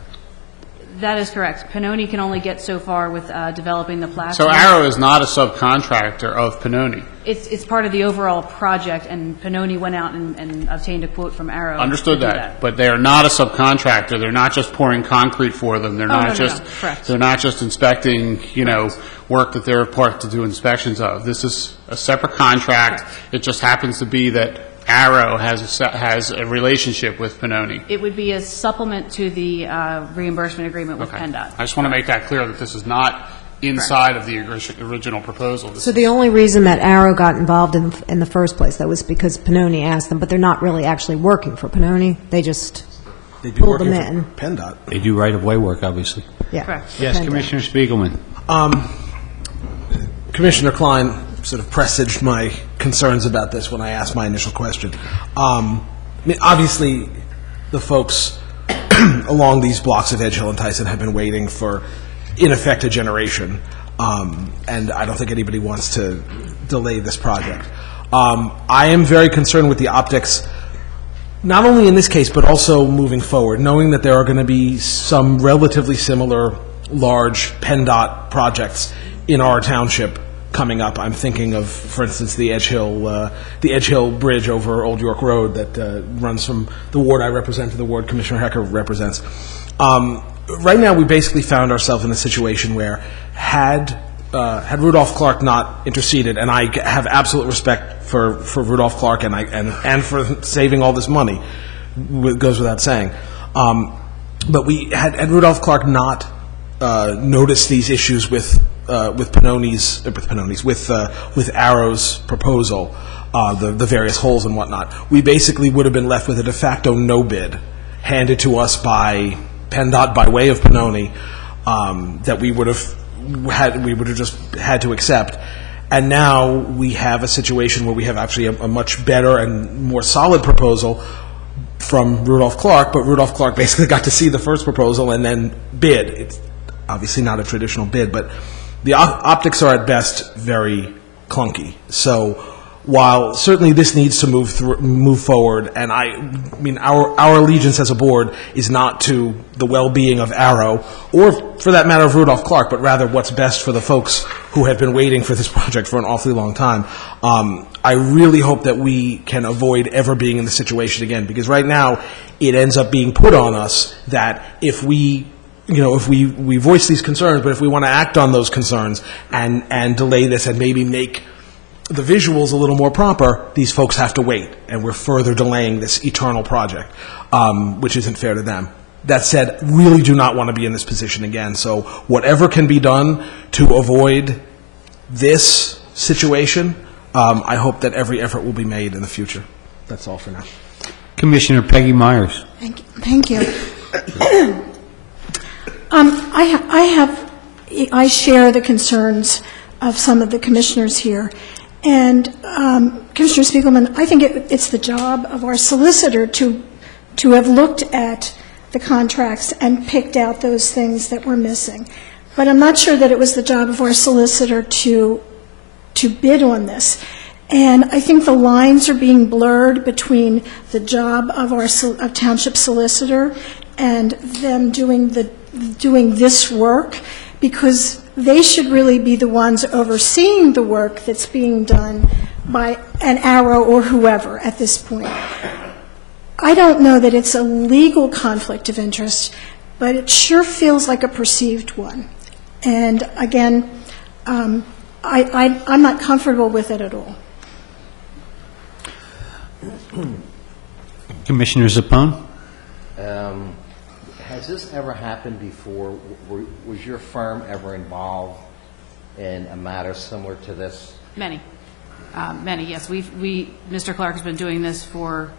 That is correct. Pannoni can only get so far with developing the platform. So Arrow is not a subcontractor of Pannoni? It's part of the overall project, and Pannoni went out and obtained a quote from Arrow. Understood to do that. But they are not a subcontractor. They're not just pouring concrete for them. They're not just Correct. They're not just inspecting, work that they're part to do inspections of. This is a separate contract. Correct. It just happens to be that Arrow has a relationship with Pannoni. It would be a supplement to the reimbursement agreement with PennDOT. I just want to make that clear that this is not inside of the original proposal. So the only reason that Arrow got involved in the first place, that was because Pannoni asked them, but they're not really actually working for Pannoni. They just pulled them in. PennDOT. They do right-of-way work, obviously. Yeah. Correct. Yes, PennDOT. Commissioner Spiegelman. Commissioner Klein sort of presaged my concerns about this when I asked my initial question. Obviously, the folks along these blocks of Edge Hill and Tyson have been waiting for, in effect, a generation, and I don't think anybody wants to delay this project. I am very concerned with the optics, not only in this case, but also moving forward, knowing that there are going to be some relatively similar large PennDOT projects in our township coming up. I'm thinking of, for instance, the Edge Hill Bridge over Old York Road that runs from the ward I represent to the ward Commissioner Hecker represents. Right now, we basically found ourselves in a situation where had Rudolph Clark not interceded, and I have absolute respect for Rudolph Clark and for saving all this money, it goes without saying. But had Rudolph Clark not noticed these issues with Arrow's proposal, the various holes and whatnot, we basically would have been left with a de facto no bid handed to us by PennDOT by way of Pannoni that we would have just had to accept. And now we have a situation where we have actually a much better and more solid proposal from Rudolph Clark, but Rudolph Clark basically got to see the first proposal and then bid. It's obviously not a traditional bid, but the optics are at best very clunky. So while certainly this needs to move forward, and I mean our allegiance as a board is not to the well-being of Arrow, or for that matter of Rudolph Clark, but rather what's best for the folks who have been waiting for this project for an awfully long time. I really hope that we can avoid ever being in this situation again, because right now it ends up being put on us that if we voice these concerns, but if we want to act on those concerns and delay this and maybe make the visuals a little more proper, these folks have to wait, and we're further delaying this eternal project, which isn't fair to them. That said, really do not want to be in this position again. So whatever can be done to avoid this situation, I hope that every effort will be made in the future. That's all for now. Commissioner Peggy Myers. Thank you. I share the concerns of some of the commissioners here. And Commissioner Spiegelman, I think it's the job of our solicitor to have looked at the contracts and picked out those things that were missing. But I'm not sure that it was the job of our solicitor to bid on this. And I think the lines are being blurred between the job of our township solicitor and them doing this work, because they should really be the ones overseeing the work that's being done by an Arrow or whoever at this point. I don't know that it's a legal conflict of interest, but it sure feels like a perceived one. And again, I'm not comfortable with it at all. Commissioner Zappone? Has this ever happened before? Was your firm ever involved in a matter similar to this? Many, yes. Mr. Clark has been doing this for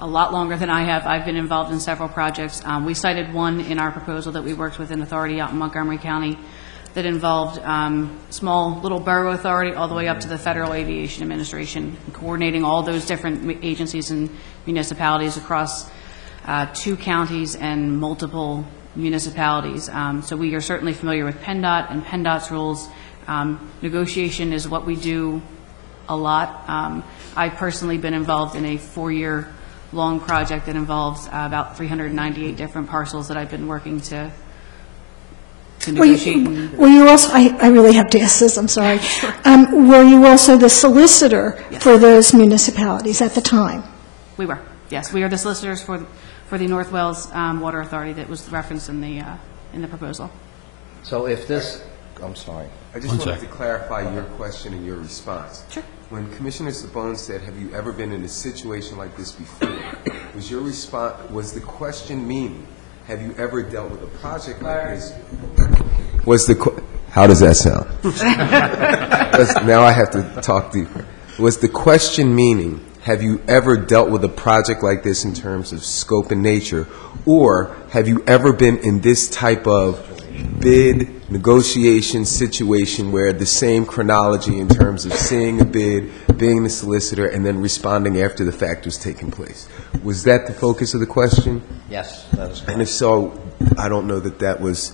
a lot longer than I have. I've been involved in several projects. We cited one in our proposal that we worked with an authority out in Montgomery County that involved small little borough authority all the way up to the Federal Aviation Administration, coordinating all those different agencies and municipalities across 2 counties and multiple municipalities. So we are certainly familiar with PennDOT and PennDOT's rules. Negotiation is what we do a lot. I've personally been involved in a 4-year long project that involves about 398 different parcels that I've been working to negotiate. Were you also, I really have to ask this, I'm sorry. Were you also the solicitor for those municipalities at the time? We were, yes. We are the solicitors for the North Wales Water Authority that was referenced in the proposal. So if this, I'm sorry. I just wanted to clarify your question and your response. Sure. When Commissioner Zappone said, have you ever been in a situation like this before, was your response, was the question meaning, have you ever dealt with a project like this? How does that sound? Now I have to talk deeper. Was the question meaning, have you ever dealt with a project like this in terms of scope and nature, or have you ever been in this type of bid negotiation situation where the same chronology in terms of seeing a bid, being the solicitor, and then responding after the fact was taking place? Was that the focus of the question? Yes, that is correct. And if so, I don't know that that was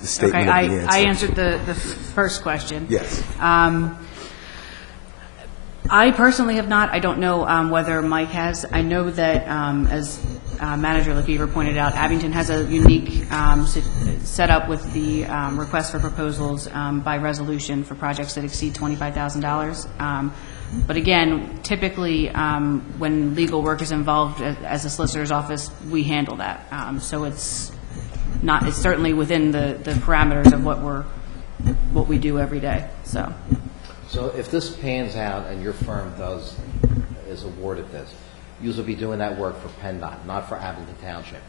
the statement of the answer. I answered the first question. Yes. I personally have not. I don't know whether Mike has. I know that, as Manager Lefevre pointed out, Abington has a unique setup with the request for proposals by resolution for projects that exceed $25,000. But again, typically when legal work is involved as a solicitor's office, we handle that. So it's certainly within the parameters of what we do every day. So if this pans out and your firm is awarded this, you'll be doing that work for PennDOT, not for Abington Township.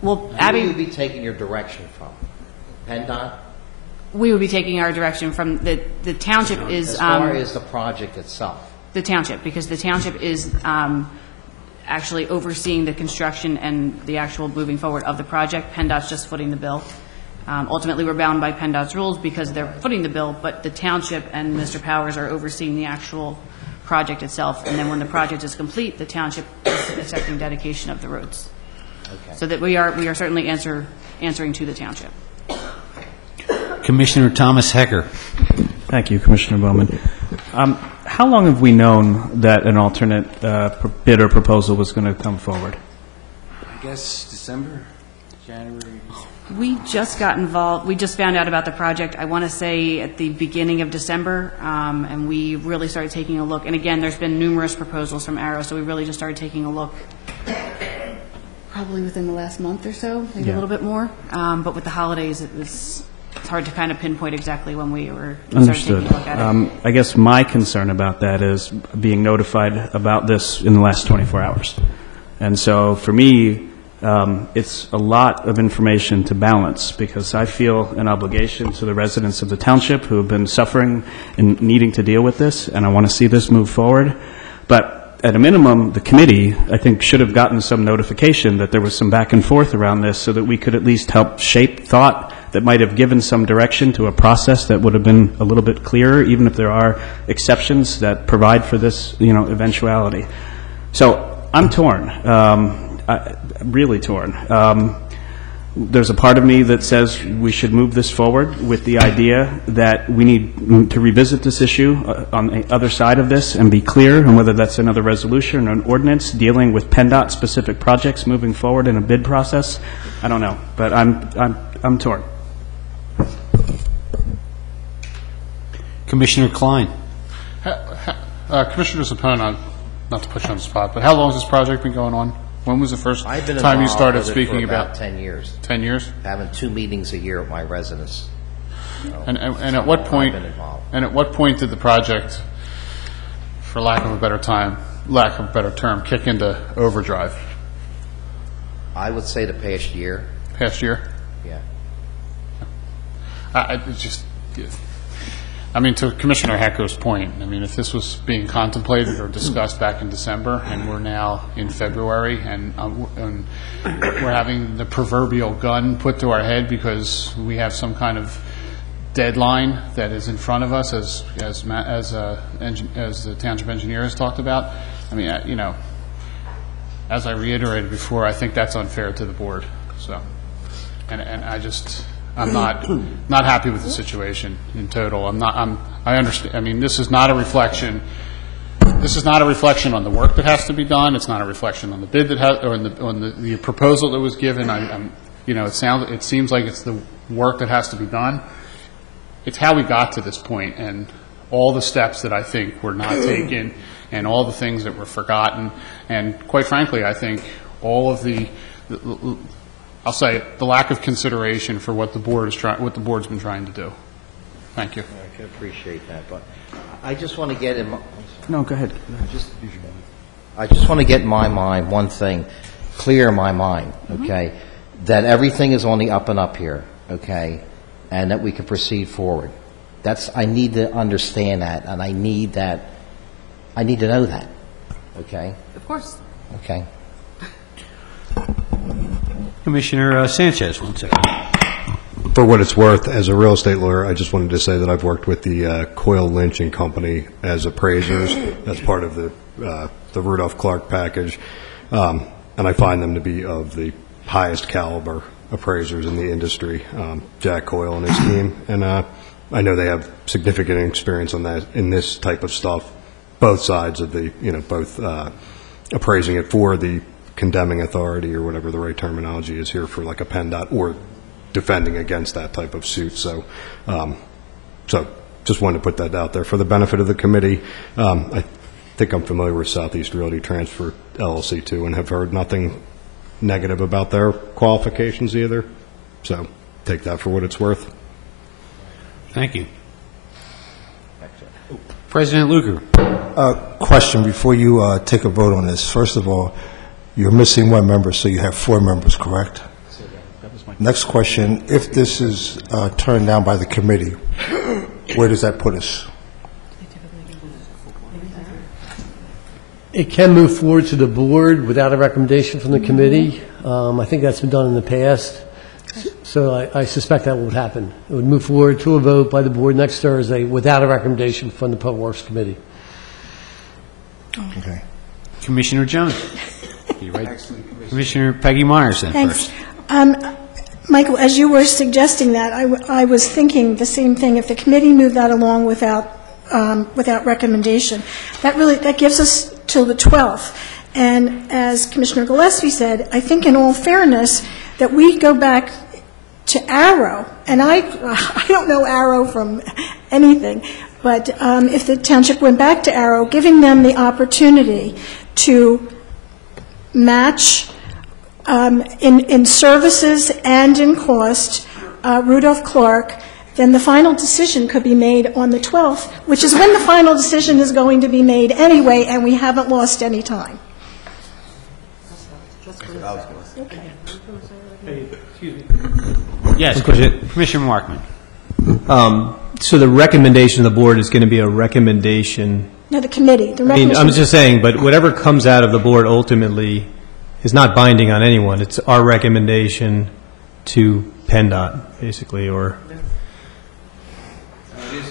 Well, where will you be taking your direction from? PennDOT? We would be taking our direction from the township is... As far as the project itself? The township, because the township is actually overseeing the construction and the actual moving forward of the project. PennDOT's just footing the bill. Ultimately, we're bound by PennDOT's rules because they're footing the bill, but the township and Mr. Powers are overseeing the actual project itself. And then when the project is complete, the township is accepting dedication of the roads. Okay. So that we are certainly answering to the township. Commissioner Thomas Hecker. Thank you, Commissioner Bowman. How long have we known that an alternate bid or proposal was going to come forward? I guess December, January. We just got involved. We just found out about the project, I want to say, at the beginning of December, and we really started taking a look. And again, there's been numerous proposals from Arrow, so we really just started taking a look probably within the last month or so, maybe a little bit more. But with the holidays, it's hard to kind of pinpoint exactly when we started taking a look at it. I guess my concern about that is being notified about this in the last 24 hours. And so for me, it's a lot of information to balance because I feel an obligation to the residents of the township who have been suffering and needing to deal with this, and I want to see this move forward. But at a minimum, the committee, I think, should have gotten some notification that there was some back and forth around this so that we could at least help shape thought that might have given some direction to a process that would have been a little bit clearer, even if there are exceptions that provide for this, eventuality. So I'm torn. Really torn. there's a part of me that says we should move this forward with the idea that we need to revisit this issue on the other side of this and be clear on whether that's another resolution or an ordinance dealing with PennDOT specific projects moving forward in a bid process. I don't know, but I'm torn. Commissioner Klein. Commissioner Zappone, not to put you on the spot, but how long has this project been going on? When was the first I've been time you involved started with it speaking for about about 10 years. 10 years? Having 2 meetings a year at my residence. And at what point? I've been involved. And at what point did the project, for lack of a better term, kick into overdrive? I would say the past year. Past year? Yeah. I mean, to Commissioner Hecko's point, I mean, if this was being contemplated or discussed back in December, and we're now in February, and we're having the proverbial gun put to our head because we have some kind of deadline that is in front of us, as the township engineer has talked about. I mean, you know, as I reiterated before, I think that's unfair to the board. So, and I'm not happy with the situation in total. I understand. I mean, this is not a reflection. This is not a reflection on the work that has to be done. It's not a reflection on the bid that or on the proposal that was given. You know, it seems like it's the work that has to be done. It's how we got to this point, and all the steps that I think were not taken, and all the things that were forgotten, and quite frankly, I think all of I'll say the lack of consideration for what the board's been trying to do. Thank you. I can appreciate that, but I just want to get in. No, go ahead. I just want to get in my mind one thing, clear in my mind, okay, that everything is on the up and up here, okay, and that we can proceed forward. I need to understand that, and I need to know that, okay? Of course. Okay. Commissioner Sanchez, 1 second. For what it's worth, as a real estate lawyer, I just wanted to say that I've worked with the Coyle Lynch and Company as appraisers. That's part of the Rudolph Clark package, and I find them to be of the highest caliber appraisers in the industry. Jack Coyle and his team, and I know they have significant experience on that in this type of stuff. Both sides of both appraising it for the condemning authority or whatever the right terminology is here for like a PennDOT, or defending against that type of suit. So just wanted to put that out there for the benefit of the committee. I think I'm familiar with Southeast Realty Transfer LLC too, and have heard nothing negative about their qualifications either. So take that for what it's worth. Thank you. President Luker. Question before you take a vote on this. First of all, you're missing one member, so you have 4 members, correct? Next question, if this is turned down by the committee, where does that put us? It can move forward to the board without a recommendation from the committee. I think that's been done in the past, so I suspect that would happen. It would move forward to a vote by the board next Thursday without a recommendation from the Public Works Committee. Okay. Commissioner Jones. You right? Commissioner Peggy Myers then Thanks. first. Michael, as you were suggesting that, I was thinking the same thing. If the committee moved that along without recommendation, that gives us till the 12th. And as Commissioner Gillespie said, I think in all fairness that we go back to Arrow, and I don't know Arrow from anything, but if the township went back to Arrow, giving them the opportunity to match in services and in cost Rudolph Clark, then the final decision could be made on the 12th, which is when the final decision is going to be made anyway, and we haven't lost any time. Yes, Commissioner Markman. So the recommendation of the board is going to be a recommendation. No, the committee. I mean, I'm just saying, but whatever comes out of the board ultimately is not binding on anyone. It's our recommendation to PennDOT, basically, or...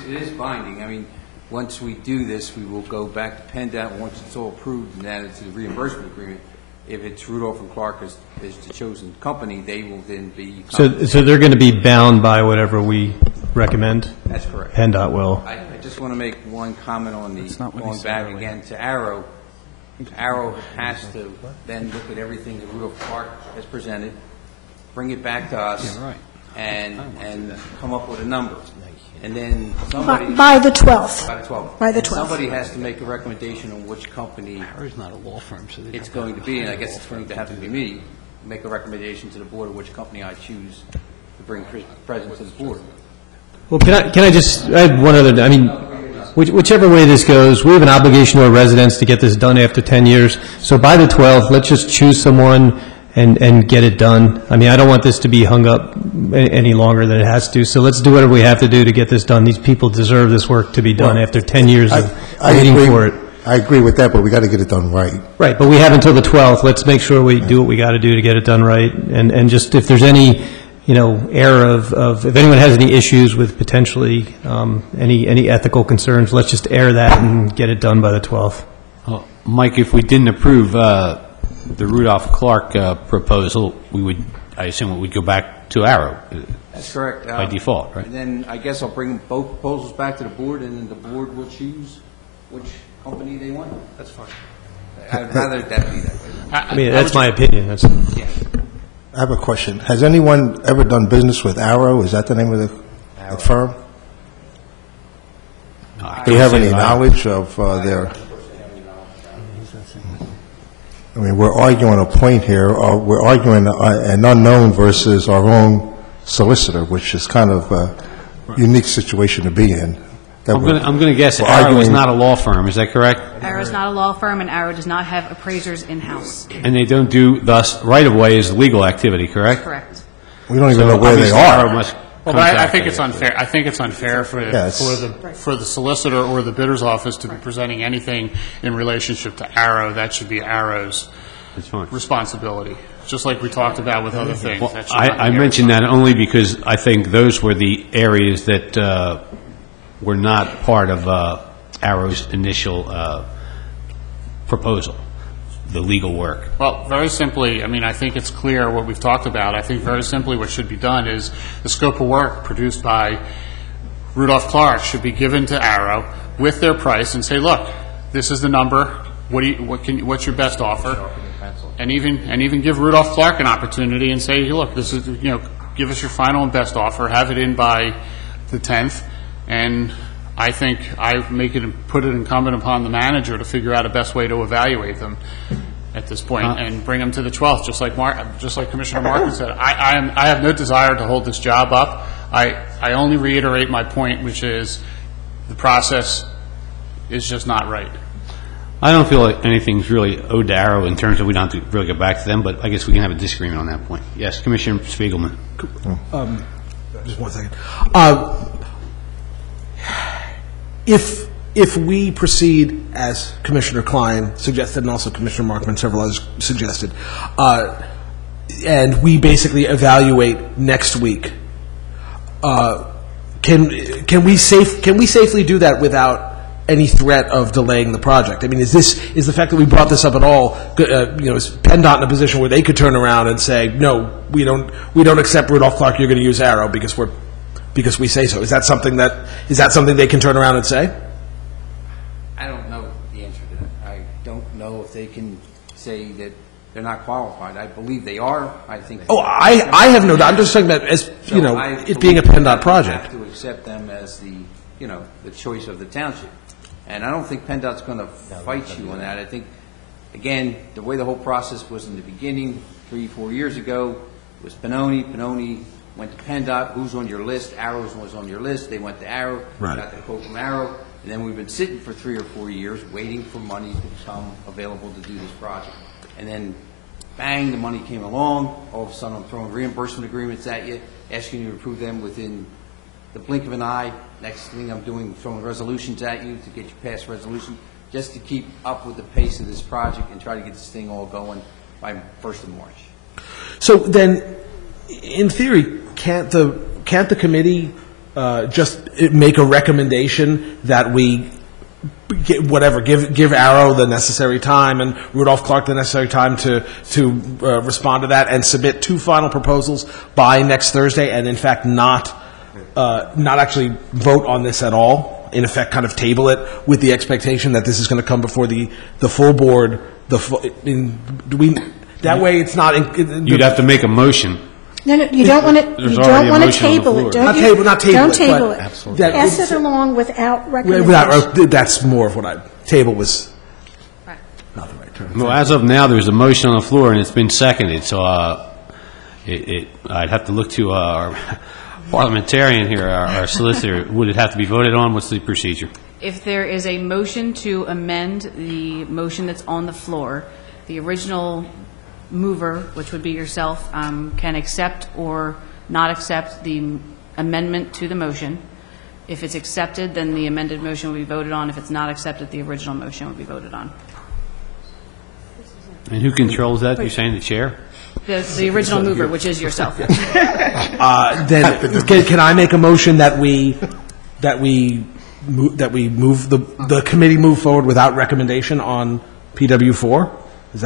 It is binding. I mean, once we do this, we will go back to PennDOT. Once it's all approved and added to the reimbursement agreement, if it's Rudolph and Clark is the chosen company, they will then be. So they're going to be bound by whatever we recommend? That's correct. PennDOT will. I just want to make one comment on the, going back again to Arrow. Arrow has to then look at everything that Rudolph Clark has presented, bring it back to us, and come up with a number. And then somebody... By the 12th. By the 12th. By the And 12th. Somebody has to make a recommendation on which company not a law firm, so it's going to be, and I guess it's going to have to be me, make a recommendation to the board of which company I choose to bring present to the board. Well, can I just add one other, I mean, whichever way this goes, we have an obligation to our residents to get this done after 10 years. So by the 12th, let's just choose someone and get it done. I mean, I don't want this to be hung up any longer than it has to. So let's do whatever we have to do to get this done. These people deserve this work to be done after 10 years of waiting for it. I agree with that, but we got to get it done right. Right, but we have until the 12th. Let's make sure we do what we got to do to get it done right. And just if there's any, error of if anyone has any issues with potentially any ethical concerns, let's just air that and get it done by the 12th. Well, Mike, if we didn't approve the Rudolph Clark proposal, I assume we'd go back to Arrow. That's correct. By default, right? And then I guess I'll bring both proposals back to the board, and then the board will choose which company they want. That's fine. I'd rather that be that way. I mean, that's my opinion. Yeah. I have a question. Has anyone ever done business with Arrow? Is that the name of the firm? Do you have any knowledge of their... I mean, we're arguing a point here. We're arguing an unknown versus our own solicitor, which is kind of a unique situation to be in. I'm going to guess Arrow is not a law firm. Is that correct? Arrow is not a law firm, and Arrow does not have appraisers in-house. And they don't do, thus, right-of-way is legal activity, correct? Correct. We don't even know where they are. Well, but I think it's unfair. I think it's unfair for the solicitor or the bidder's office to be presenting anything in relationship to Arrow. That should be Arrow's responsibility, just like we talked about with other things. Well, I mentioned that only because I think those were the areas that were not part of Arrow's initial proposal, the legal work. Well, very simply, I mean, I think it's clear what we've talked about. I think very simply what should be done is the scope of work produced by Rudolph Clark should be given to Arrow with their price and say, look, this is the number. What's your best offer? And even give Rudolph Clark an opportunity and say, look, this is, give us your final and best offer. Have it in by the 10th. And I think I put it incumbent upon the manager to figure out a best way to evaluate them at this point and bring them to the 12th, just like Commissioner Martin said. I have no desire to hold this job up. I only reiterate my point, which is the process is just not right. I don't feel like anything's really owed to Arrow in terms of we don't have to really go back to them, but I guess we can have a disagreement on that point. Yes, Commissioner Spiegelman. Just one second. If we proceed as Commissioner Klein suggested, and also Commissioner Markman and several others suggested, and we basically evaluate next week, can we safely do that without any threat of delaying the project? I mean, is the fact that we brought this up at all, is PennDOT in a position where they could turn around and say, no, we don't accept Rudolph Clark, you're going to use Arrow because we say so? Is that something they can turn around and say? I don't know the answer to that. I don't know if they can say that they're not qualified. I believe they are. I think. I have no doubt. I'm just talking about it being a PennDOT project. I have to accept them as the choice of the township, and I don't think PennDOT's going to fight you on that. I think, again, the way the whole process was in the beginning, 3-4 years ago, it was Pennoni. Pennoni went to PennDOT. Who's on your list? Arrow was on your list. They went to Arrow. Right. Got the quote from Arrow. And then we've been sitting for 3 or 4 years waiting for money to become available to do this project. And then, bang, the money came along. All of a sudden, I'm throwing reimbursement agreements at you, asking you to approve them within the blink of an eye. Next thing I'm doing, throwing resolutions at you to get you past resolution, just to keep up with the pace of this project and try to get this thing all going by 1st of March. So then, in theory, can't the committee just make a recommendation that we give Arrow the necessary time and Rudolph Clark the necessary time to respond to that, and submit 2 final proposals by next Thursday, and in fact not actually vote on this at all. In effect, kind of table it with the expectation that this is going to come before the full board. That way, it's not. You'd have to make a motion. No, you don't want to. You don't want to table it. Not table it. Absolutely. Pass it along without recommendation. That's more of what table was. Not the right term. Well, as of now, there's a motion on the floor, and it's been seconded, so I'd have to look to our parliamentarian here, our solicitor. Would it have to be voted on? What's the procedure? If there is a motion to amend the motion that's on the floor, the original mover, which would be yourself, can accept or not accept the amendment to the motion. If it's accepted, then the amended motion will be voted on. If it's not accepted, the original motion will be voted on. And who controls that? You're saying the chair? The original mover, which is yourself. Then can I make a motion that we move the committee move forward without recommendation on PW4? Is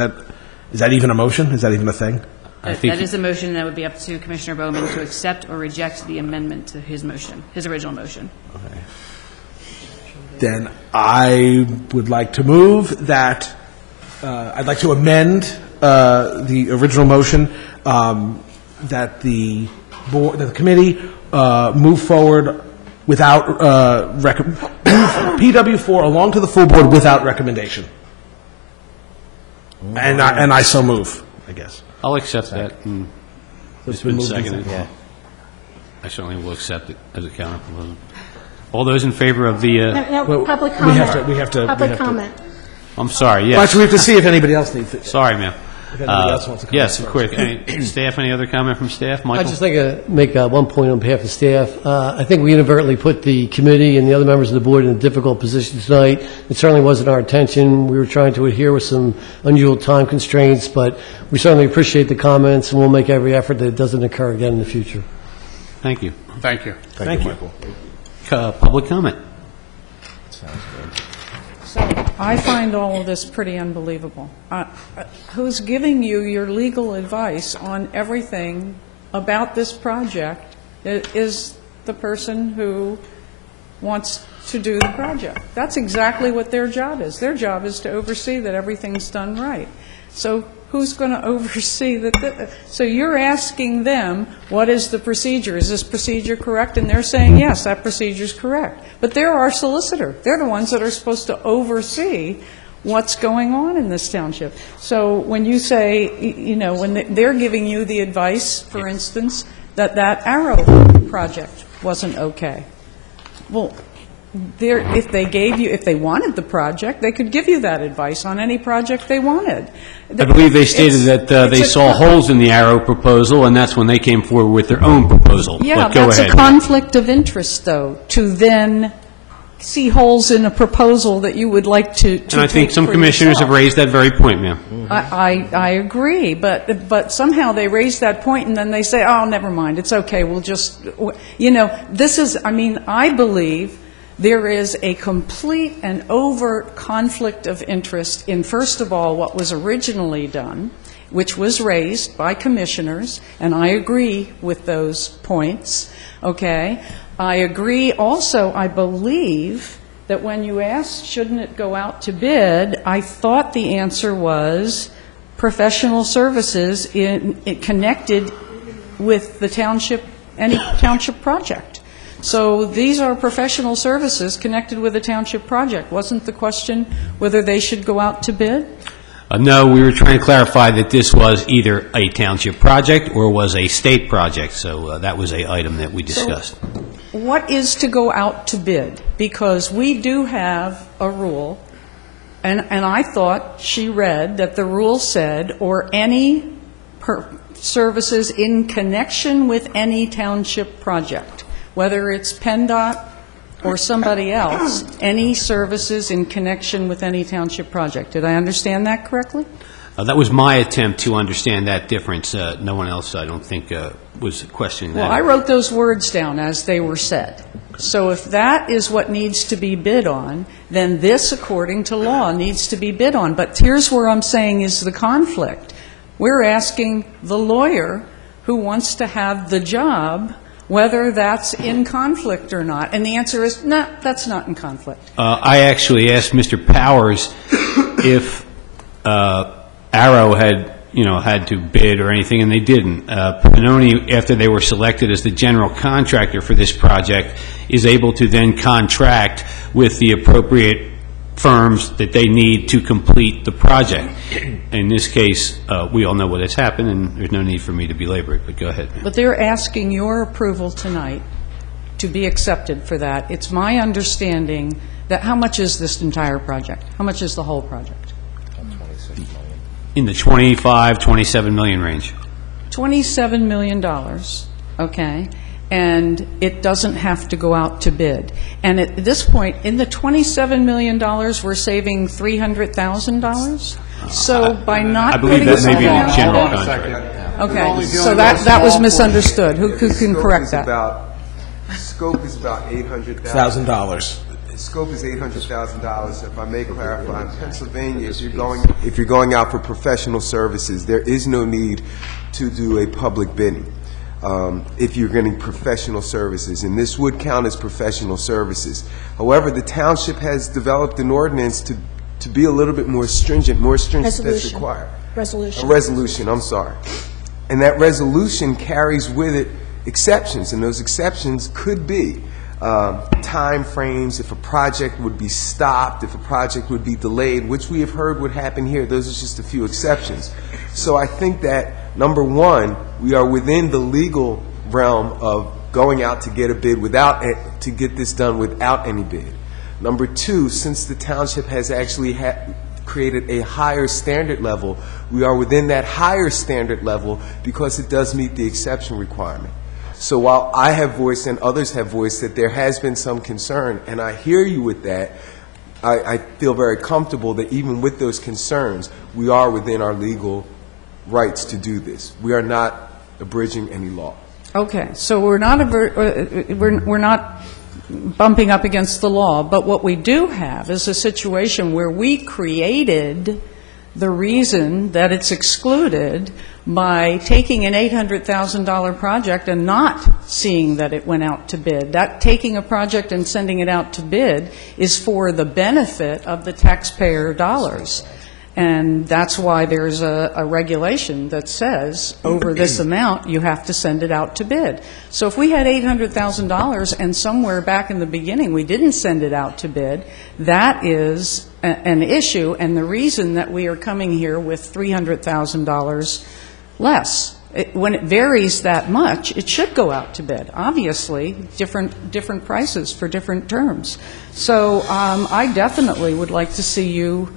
that even a motion? Is that even a thing? That is a motion that would be up to Commissioner Bowman to accept or reject the amendment to his motion, his original motion. Okay. Then I would like to move that I'd like to amend the original motion that the board, that the committee move forward without PW4 along to the full board without recommendation. And I so move, I guess. I'll accept that. It's been seconded. Yeah. I certainly will accept it as a counter proposal. All those in favor of the... public comment. We have to. Public comment. I'm sorry, yes. Well, actually, we have to see if anybody else needs it. Sorry, ma'am. If anybody else wants to comment. Yes, quick. Staff, any other comment from staff? Michael? I'd just like to make one point on behalf of staff. I think we inadvertently put the committee and the other members of the board in a difficult position tonight. It certainly wasn't our intention. We were trying to adhere with some unusual time constraints, but we certainly appreciate the comments, and we'll make every effort that it doesn't occur again in the future. Thank you. Thank you. Thank you, Michael. Public comment. Sounds good. So I find all of this pretty unbelievable. Who's giving you your legal advice on everything about this project is the person who wants to do the project. That's exactly what their job is. Their job is to oversee that everything's done right. So who's going to oversee that? So you're asking them, what is the procedure? Is this procedure correct? And they're saying, yes, that procedure is correct. But they're our solicitor. They're the ones that are supposed to oversee what's going on in this township. So when you say, when they're giving you the advice, for instance, that Arrow project wasn't okay, well, if they wanted the project, they could give you that advice on any project they wanted. I believe they stated that they saw holes in the Arrow proposal, and that's when they came forward with their own proposal. Yeah, but go that's ahead. a conflict of interest, though, to then see holes in a proposal that you would like to And I think take some for commissioners yourself. have raised that very point, ma'am. I agree, but somehow they raise that point and then they say, oh, never mind, it's okay, we'll just, this is, I believe there is a complete and overt conflict of interest in, first of all, what was originally done, which was raised by commissioners, and I agree with those points, okay? I agree also, I believe, that when you asked, shouldn't it go out to bid, I thought the answer was professional services connected with the township, any township project. So these are professional services connected with a township project. Wasn't the question whether they should go out to bid? No, we were trying to clarify that this was either a township project or was a state project, so that was a item that we discussed. So what is to go out to bid? Because we do have a rule, and I thought she read that the rule said, or any services in connection with any township project, whether it's PennDOT or somebody else, any services in connection with any township project. Did I understand that correctly? That was my attempt to understand that difference. No one else, I don't think, was questioning that. Well, I wrote those words down as they were said. So if that is what needs to be bid on, then this, according to law, needs to be bid on. But here's where I'm saying is the conflict. We're asking the lawyer who wants to have the job whether that's in conflict or not. And the answer is, no, that's not in conflict. I actually asked Mr. Powers if Arrow had to bid or anything, and they didn't. Pannoni, after they were selected as the general contractor for this project, is able to then contract with the appropriate firms that they need to complete the project. In this case, we all know what has happened, and there's no need for me to belabor it, but go ahead. But they're asking your approval tonight to be accepted for that. It's my understanding that how much is this entire project? How much is the whole project? In the 25, 27 million range. $27 million, okay, and it doesn't have to go out to bid. And at this point, in the $27 million, we're saving $300,000? So by not I believe putting that may be something the out- general contract. Okay, so that was misunderstood. Who can correct that? Scope is about $800,000. $1,000. Scope is $800,000. If I may clarify, in Pennsylvania, if you're going out for professional services, there is no need to do a public bidding if you're getting professional services, and this would count as professional services. However, the township has developed an ordinance to be a little bit more stringent that's required. Resolution. A resolution, I'm sorry. And that resolution carries with it exceptions, and those exceptions could be time frames, if a project would be stopped, if a project would be delayed, which we have heard would happen here. Those are just a few exceptions. So I think that, number one, we are within the legal realm of going out to get a bid to get this done without any bid. Number two, since the township has actually created a higher standard level, we are within that higher standard level because it does meet the exception requirement. So while I have voiced and others have voiced that there has been some concern, and I hear you with that, I feel very comfortable that even with those concerns, we are within our legal rights to do this. We are not abridging any law. Okay, so we're not bumping up against the law, but what we do have is a situation where we created the reason that it's excluded by taking an $800,000 project and not seeing that it went out to bid. That taking a project and sending it out to bid is for the benefit of the taxpayer dollars. And that's why there's a regulation that says over this amount you have to send it out to bid. So if we had $800,000 and somewhere back in the beginning we didn't send it out to bid, that is an issue, and the reason that we are coming here with $300,000 less. When it varies that much, it should go out to bid. Obviously, different prices for different terms. So I definitely would like to see you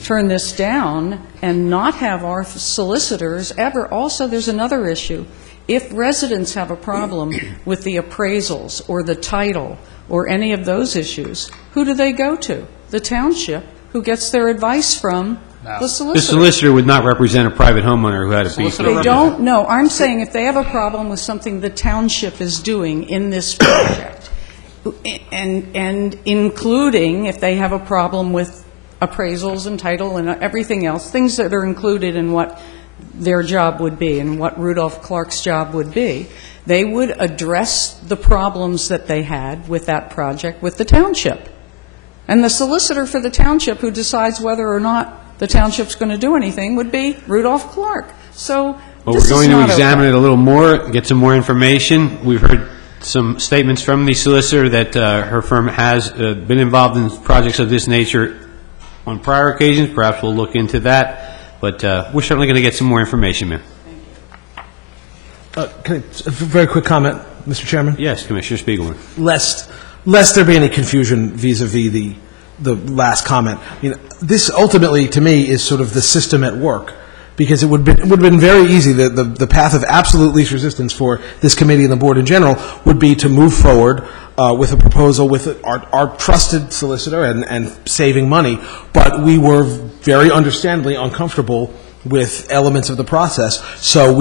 turn this down and not have our solicitors ever. Also, there's another issue. If residents have a problem with the appraisals or the title or any of those issues, who do they go to? The township, who gets their advice from the solicitor. The solicitor would not represent a private homeowner who had a beef. They don't know. I'm saying if they have a problem with something the township is doing in this project, and including if they have a problem with appraisals and title and everything else, things that are included in what their job would be and what Rudolph Clark's job would be, they would address the problems that they had with that project with the township. And the solicitor for the township who decides whether or not the township's going to do anything would be Rudolph Clark. So well, this we're going is to not examine okay. it a little more, get some more information. We've heard some statements from the solicitor that her firm has been involved in projects of this nature on prior occasions. Perhaps we'll look into that. But we're certainly going to get some more information, ma'am. Can I, a very quick comment, Mr. Chairman? Yes, Commissioner Spiegelman. Lest there be any confusion vis-a-vis the last comment. I mean, this ultimately, to me, is sort of the system at work, because it would have been very easy. The path of absolute least resistance for this committee and the board in general would be to move forward with a proposal with our trusted solicitor and saving money. But we were very understandably uncomfortable with elements of the process. So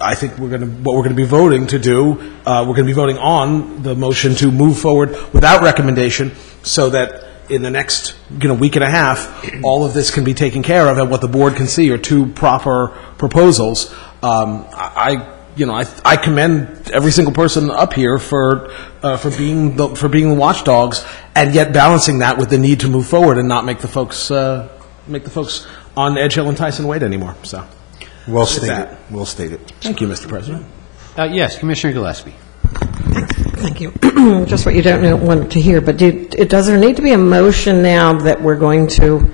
I think what we're going to be voting to do, we're going to be voting on the motion to move forward without recommendation, so that in the next, week and a half, all of this can be taken care of, and what the board can see are two proper proposals. I commend every single person up here for being the watchdogs, and yet balancing that with the need to move forward and not make the folks on Edge Hill and Tyson wait anymore. So, Well with stated. that. Well stated. Thank you, Mr. President. Yes, Commissioner Gillespie. Thank you. Just what you don't want to hear, but does there need to be a motion now that we're going to,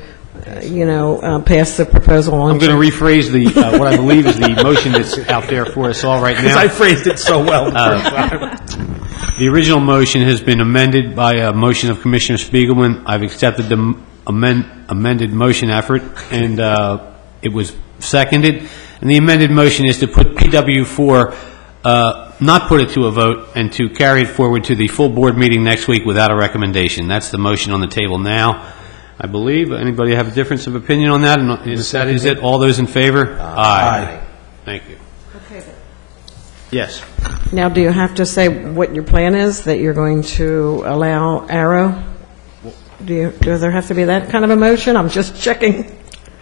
pass the proposal on? I'm going to rephrase what I believe is the motion that's out there for us all right now. Because I phrased it so well the first time. The original motion has been amended by a motion of Commissioner Spiegelman. I've accepted the amended motion effort, and it was seconded. And the amended motion is to put PW4, not put it to a vote, and to carry it forward to the full board meeting next week without a recommendation. That's the motion on the table now, I believe. Anybody have a difference of opinion on that? And that is it. All those in favor? Aye. Thank you. Okay. Yes. Now, do you have to say what your plan is, that you're going to allow Arrow? Does there have to be that kind of a motion? I'm just checking.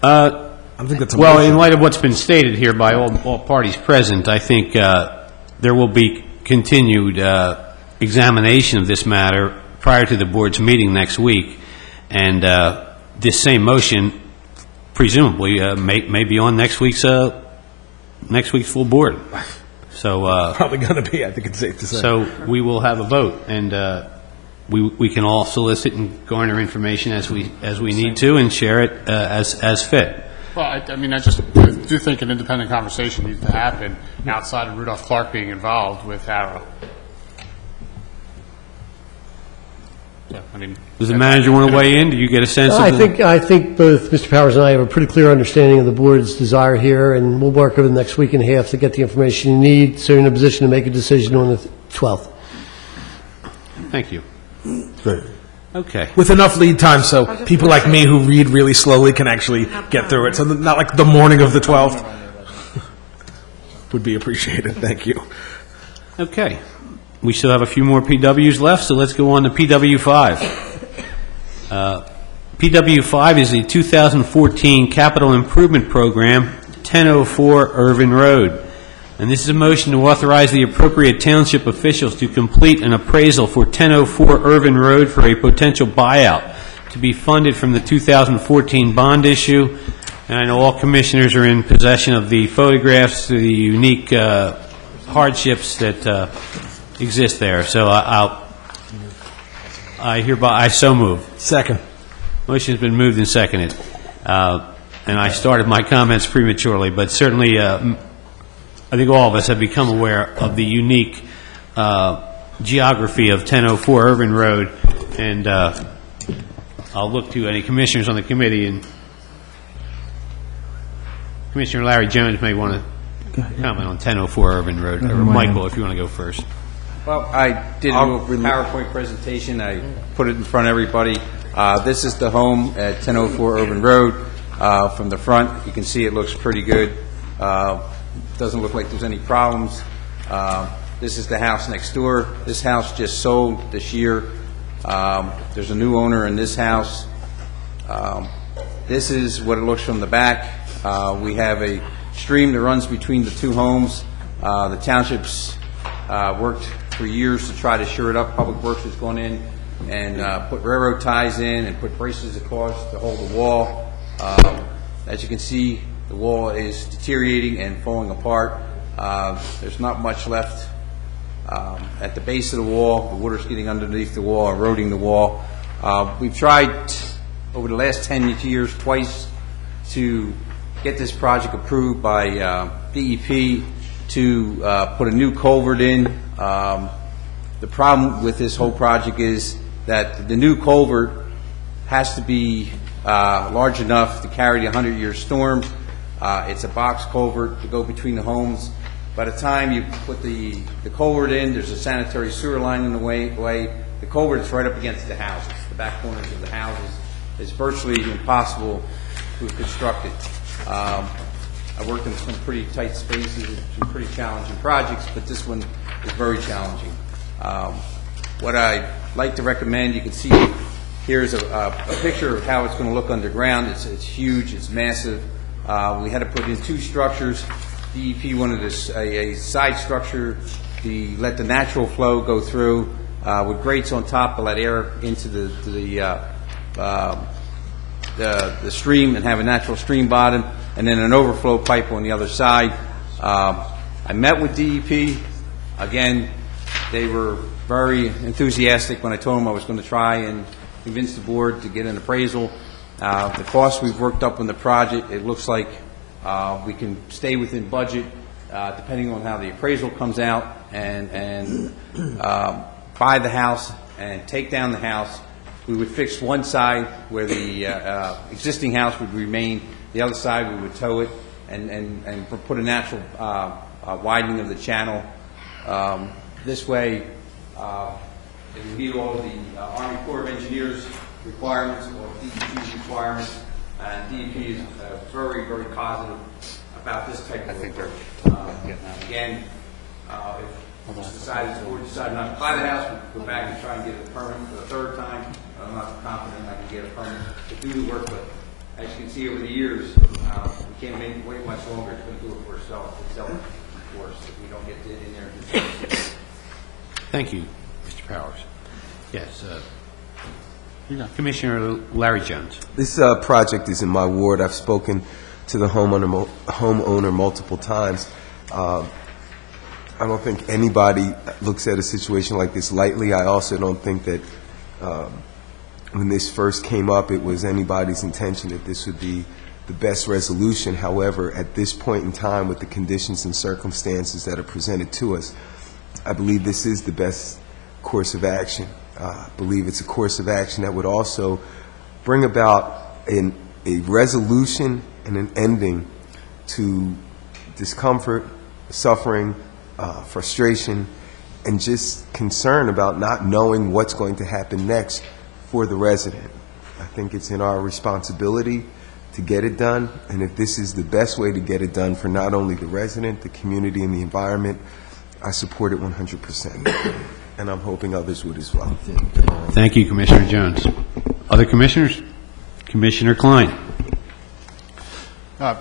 I think that's a well, motion. in light of what's been stated here by all parties present, I think there will be continued examination of this matter prior to the board's meeting next week, and this same motion presumably may be on next week's full board. So Probably going to be, I think it's safe to say. So we will have a vote, and we can all solicit and garner information as we need to, and share it as fit. Well, I just do think an independent conversation needs to happen outside of Rudolph Clark being involved with Arrow. Yeah, Does the manager want to weigh in? Do you get a sense of I think both Mr. Powers and I have a pretty clear understanding of the board's desire here, and we'll work over the next week and a half to get the information you need, so you're in a position to make a decision on the 12th. Thank you. Great. Okay. With enough lead time so people like me who read really slowly can actually get through it. So not like the morning of the 12th. Would be appreciated. Thank you. Okay. We still have a few more PWs left, so let's go on to PW5. PW5 is the 2014 Capital Improvement Program, 1004 Irvin Road. And this is a motion to authorize the appropriate township officials to complete an appraisal for 1004 Irvin Road for a potential buyout to be funded from the 2014 bond issue. And I know all commissioners are in possession of the photographs, the unique hardships that exist there. So I so move. Second. Motion's been moved and seconded. And I started my comments prematurely, but certainly I think all of us have become aware of the unique geography of 1004 Irvin Road, and I'll look to any commissioners on the committee, and Commissioner Larry Jones may want to comment on 1004 Urban Road, or Michael, if you want to go first. Well, I did a little PowerPoint presentation. I put it in front of everybody. This is the home at 1004 Urban Road. From the front, you can see it looks pretty good. Doesn't look like there's any problems. This is the house next door. This house just sold this year. There's a new owner in this house. This is what it looks from the back. We have a stream that runs between the two homes. The township's worked for years to try to shore it up. Public Works has gone in and put railroad ties in and put braces across to hold the wall. As you can see, the wall is deteriorating and falling apart. There's not much left at the base of the wall. The water's getting underneath the wall, eroding the wall. We've tried over the last 10 years twice to get this project approved by DEP to put a new culvert in. The problem with this whole project is that the new culvert has to be large enough to carry the 100-year storm. It's a box culvert to go between the homes. By the time you put the culvert in, there's a sanitary sewer line in the way. The culvert is right up against the houses, the back corners of the houses. It's virtually impossible to construct it. I worked in some pretty tight spaces, some pretty challenging projects, but this one is very challenging. What I'd like to recommend, you can see here's a picture of how it's going to look underground. It's huge, it's massive. We had to put in 2 structures. DEP wanted a side structure to let the natural flow go through with grates on top to let air into the stream and have a natural stream bottom, and then an overflow pipe on the other side. I met with DEP. Again, they were very enthusiastic when I told them I was going to try and convince the board to get an appraisal. The cost we've worked up on the project, it looks like we can stay within budget depending on how the appraisal comes out, and buy the house and take down the house. We would fix one side where the existing house would remain. The other side we would tow it and put a natural widening of the channel. This way it would meet all of the Army Corps of Engineers requirements or DEP requirements. And DEP is very, very positive about this type of approach. Again, if the board decided not to buy the house, we could go back and try and get a permit for the 3rd time. I'm not confident I can get a permit to do the work, but as you can see over the years, we can't wait much longer. It's going to do it for itself. Of course, if we don't get it in there. Thank you, Mr. Powers. Yes. Commissioner Larry Jones. This project is in my ward. I've spoken to the homeowner multiple times. I don't think anybody looks at a situation like this lightly. I also don't think that when this first came up, it was anybody's intention that this would be the best resolution. However, at this point in time, with the conditions and circumstances that are presented to us, I believe this is the best course of action. I believe it's a course of action that would also bring about a resolution and an ending to discomfort, suffering, frustration, and just concern about not knowing what's going to happen next for the resident. I think it's in our responsibility to get it done, and if this is the best way to get it done for not only the resident, the community, and the environment, I support it 100%. And I'm hoping others would as well. Thank you, Commissioner Jones. Other commissioners? Commissioner Klein.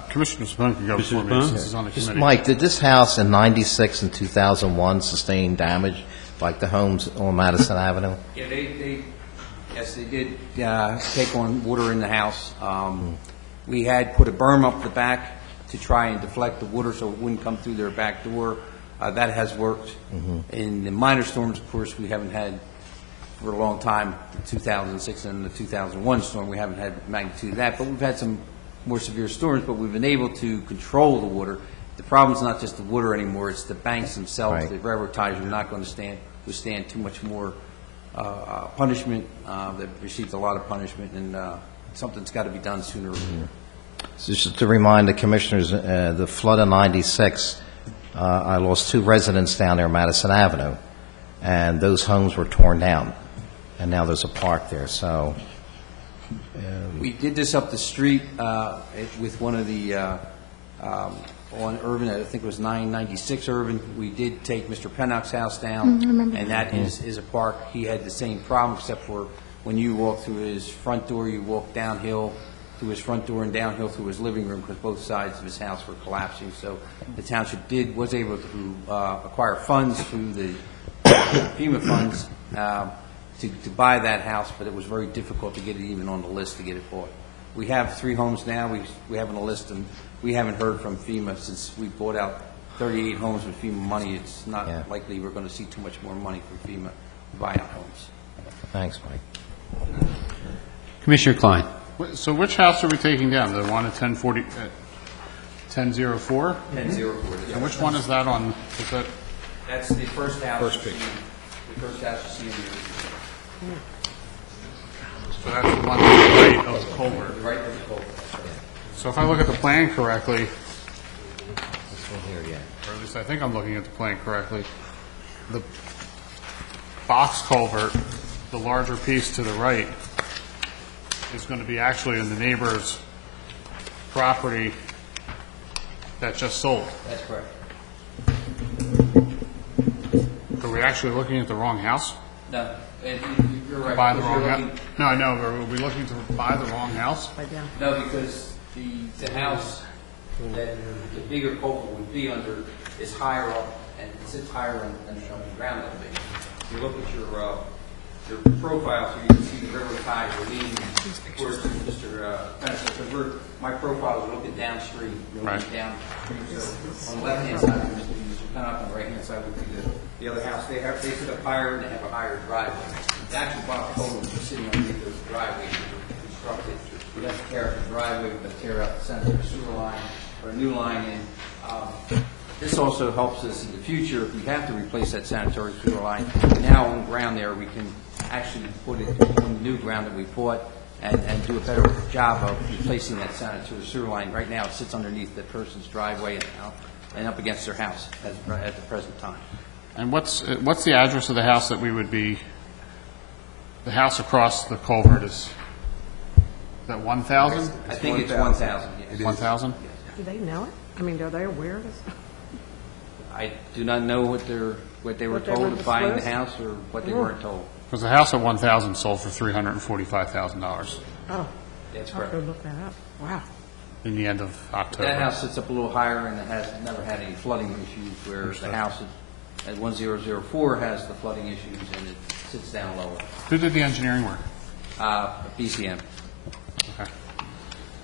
Commissioner Spoon can go before me, since he's on the committee. Mike, did this house in 96 and 2001 sustain damage like the homes on Madison Avenue? Yeah, yes, they did take on water in the house. We had put a berm up the back to try and deflect the water so it wouldn't come through their back door. That has worked. In the minor storms, of course, we haven't had for a long time. The 2006 and the 2001 storm, we haven't had magnitude of that. But we've had some more severe storms, but we've been able to control the water. The problem is not just the water anymore, it's the banks themselves. Right. The railroad ties are not going to withstand too much more punishment. They've received a lot of punishment, and something's got to be done sooner or later. So just to remind the commissioners, the flood of 96, I lost 2 residents down there on Madison Avenue, and those homes were torn down, and now there's a park there. So we did this up the street with one of the on Irvin, I think it was 996 Irvin. We did take Mr. Pennock's house down, and that is a park. He had the same problem, except for when you walk through his front door, you walk downhill through his front door and downhill through his living room because both sides of his house were collapsing. So the township was able to acquire funds through the FEMA funds to buy that house, but it was very difficult to get it even on the list to get it bought. We have 3 homes now. We have on the list, and we haven't heard from FEMA since we bought out 38 homes with FEMA money. It's not likely we're going to see too much more money from FEMA to buy out homes. Thanks, Mike. Commissioner Klein. So which house are we taking down? The one at 1040, 1004? 1004. And which one is that on? Is that? That's the first house. First picture. The first house you see in the So that's the one to the right of the culvert. right of the culvert. So if I look at the plan correctly, This one here, yeah. or at least I think I'm looking at the plan correctly, the box culvert, the larger piece to the right, is going to be actually in the neighbor's property that just sold. That's correct. Are we actually looking at the wrong house? No, you're right. Buy the because wrong you're house? looking- No, I know, but are we looking to buy the wrong house? No, because the house that the bigger culvert would be under is higher up, and it sits higher on the ground a little bit. If you look at your profile, so you can see the railroad ties are leaning towards Mr. Fennis. So my profile is looking downstream, looking downstream. So on the left-hand side, Mr. Pennock, on the right-hand side would be the other house. They sit up higher, and they have a higher driveway. The actual box culvert is sitting underneath those driveways that were constructed. We have to tear out the driveway, we have to tear out the sanitary sewer line, or a new line in. This also helps us in the future if we have to replace that sanitary sewer line. Now on the ground there, we can actually put it on the new ground that we bought and do a better job of replacing that sanitary sewer line. Right now, it sits underneath the person's driveway and up against their house at the present time. And what's the address of the house that we would be, the house across the culvert is that 1,000? I think it's 1,000, yes. 1,000? Do they know it? I mean, are they aware of this? I do not know what they were told of buying the house or what they weren't told. Because the house at 1,000 sold for $345,000 Oh. That's I'll correct. have to look that up. Wow. in the end of October. That house sits up a little higher and it has never had any flooding issues, whereas the house at 1004 has the flooding issues and it sits down lower. Who did the engineering work? BCM. Okay.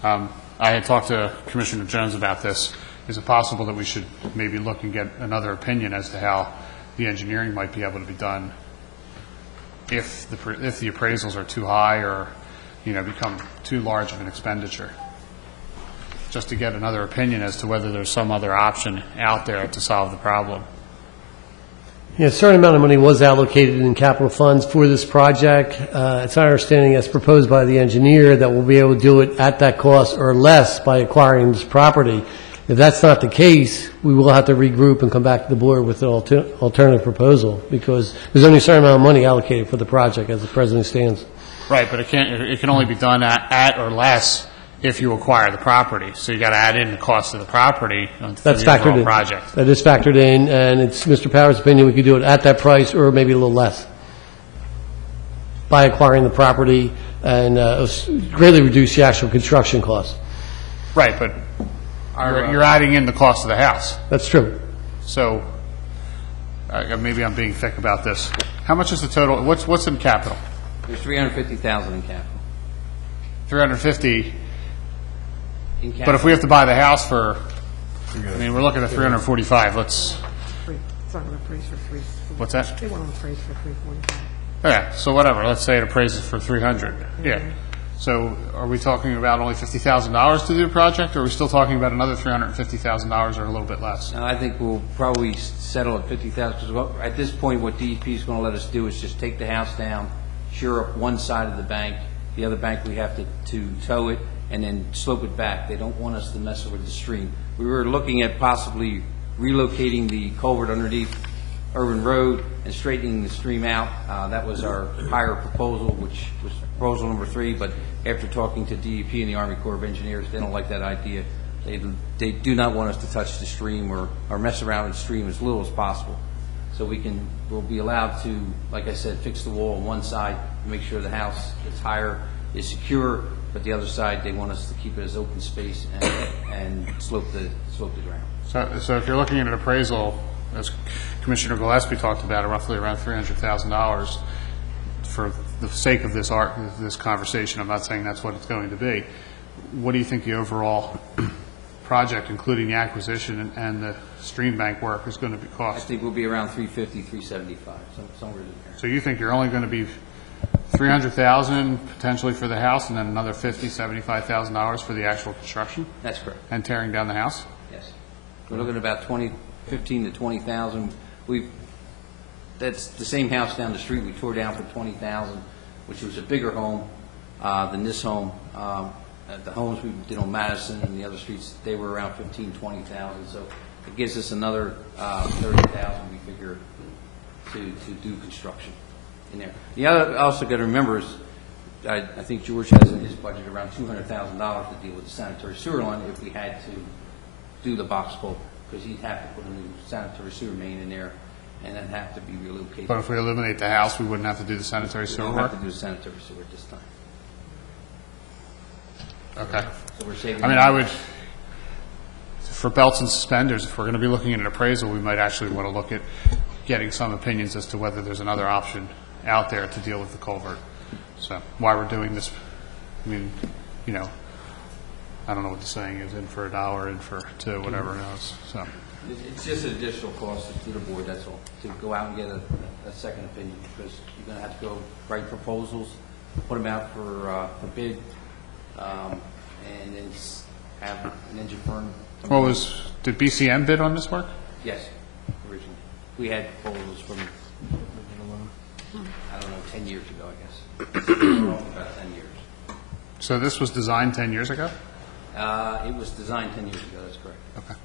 I had talked to Commissioner Jones about this. Is it possible that we should maybe look and get another opinion as to how the engineering might be able to be done if the appraisals are too high or, become too large of an expenditure? Just to get another opinion as to whether there's some other option out there to solve the problem. Yeah, a certain amount of money was allocated in capital funds for this project. It's our understanding, as proposed by the engineer, that we'll be able to do it at that cost or less by acquiring this property. If that's not the case, we will have to regroup and come back to the board with an alternative proposal, because there's only a certain amount of money allocated for the project as the president stands. Right, but it can only be done at or less if you acquire the property. So you got to add in the cost of the property for That's the factored overall in. project. That is factored in, and it's Mr. Power's opinion we could do it at that price or maybe a little less by acquiring the property and greatly reduce the actual construction cost. Right, but you're adding in the cost of the house. That's true. So maybe I'm being thick about this. How much is the total? What's in capital? There's $350,000 in capital. 350. In capital. But if we have to buy the house for, we're looking at 345. It's not going to appraise for three. What's that? They want to appraise for 345. Yeah, so whatever. Let's say it appraises for 300. Yeah. So are we talking about only $50,000 to do the project, or are we still talking about another $350,000 or a little bit less? I think we'll probably settle at $50,000, because at this point, what DEP is going to let us do is just take the house down, shore up one side of the bank, the other bank we have to tow it, and then slope it back. They don't want us to mess with the stream. We were looking at possibly relocating the culvert underneath Urban Road and straightening the stream out. That was our higher proposal, which was proposal number 3, but after talking to DEP and the Army Corps of Engineers, they don't like that idea. They do not want us to touch the stream or mess around with the stream as little as possible. So we'll be allowed to, like I said, fix the wall on one side, make sure the house is higher, is secure, but the other side, they want us to keep it as open space and slope the ground. So if you're looking at an appraisal, as Commissioner Gillespie talked about, roughly around $300,000, for the sake of this conversation, I'm not saying that's what it's going to be. What do you think the overall project, including the acquisition and the stream bank work, is going to cost? I think we'll be around $350,000, $375,000, somewhere in there. So you think you're only going to be $300,000 potentially for the house, and then another $50,000, $75,000 for the actual construction? That's correct. And tearing down the house? Yes. We're looking at about $15,000 to $20,000. That's the same house down the street we tore down for $20,000, which was a bigger home than this home. The homes we did on Madison and the other streets, they were around $15,000, $20,000. So it gives us another $30,000 we figure to do construction in there. The other also got to remember is, I think George has in his budget around $200,000 to deal with the sanitary sewer line if we had to do the box culvert, because he'd have to put a new sanitary sewer main in there, and then have to be relocated. But if we eliminate the house, we wouldn't have to do the sanitary We sewer don't work? have to do the sanitary sewer this time. Okay. So we're saving. I mean, I would, for belts and suspenders, if we're going to be looking at an appraisal, we might actually want to look at getting some opinions as to whether there's another option out there to deal with the culvert. So why we're doing this, I mean, you know, I don't know what the saying is, in for $1, in for $2, whatever it is, so. It's just an additional cost to the board, that's all, to go out and get a second opinion, because you're going to have to go write proposals, put them out for bid, and then have an engine firm. Did BCM bid on this work? Yes, originally. We had proposals from, I don't know, 10 years ago, I guess. About 10 years. So this was designed 10 years ago? It was designed 10 years ago, that's correct. Okay.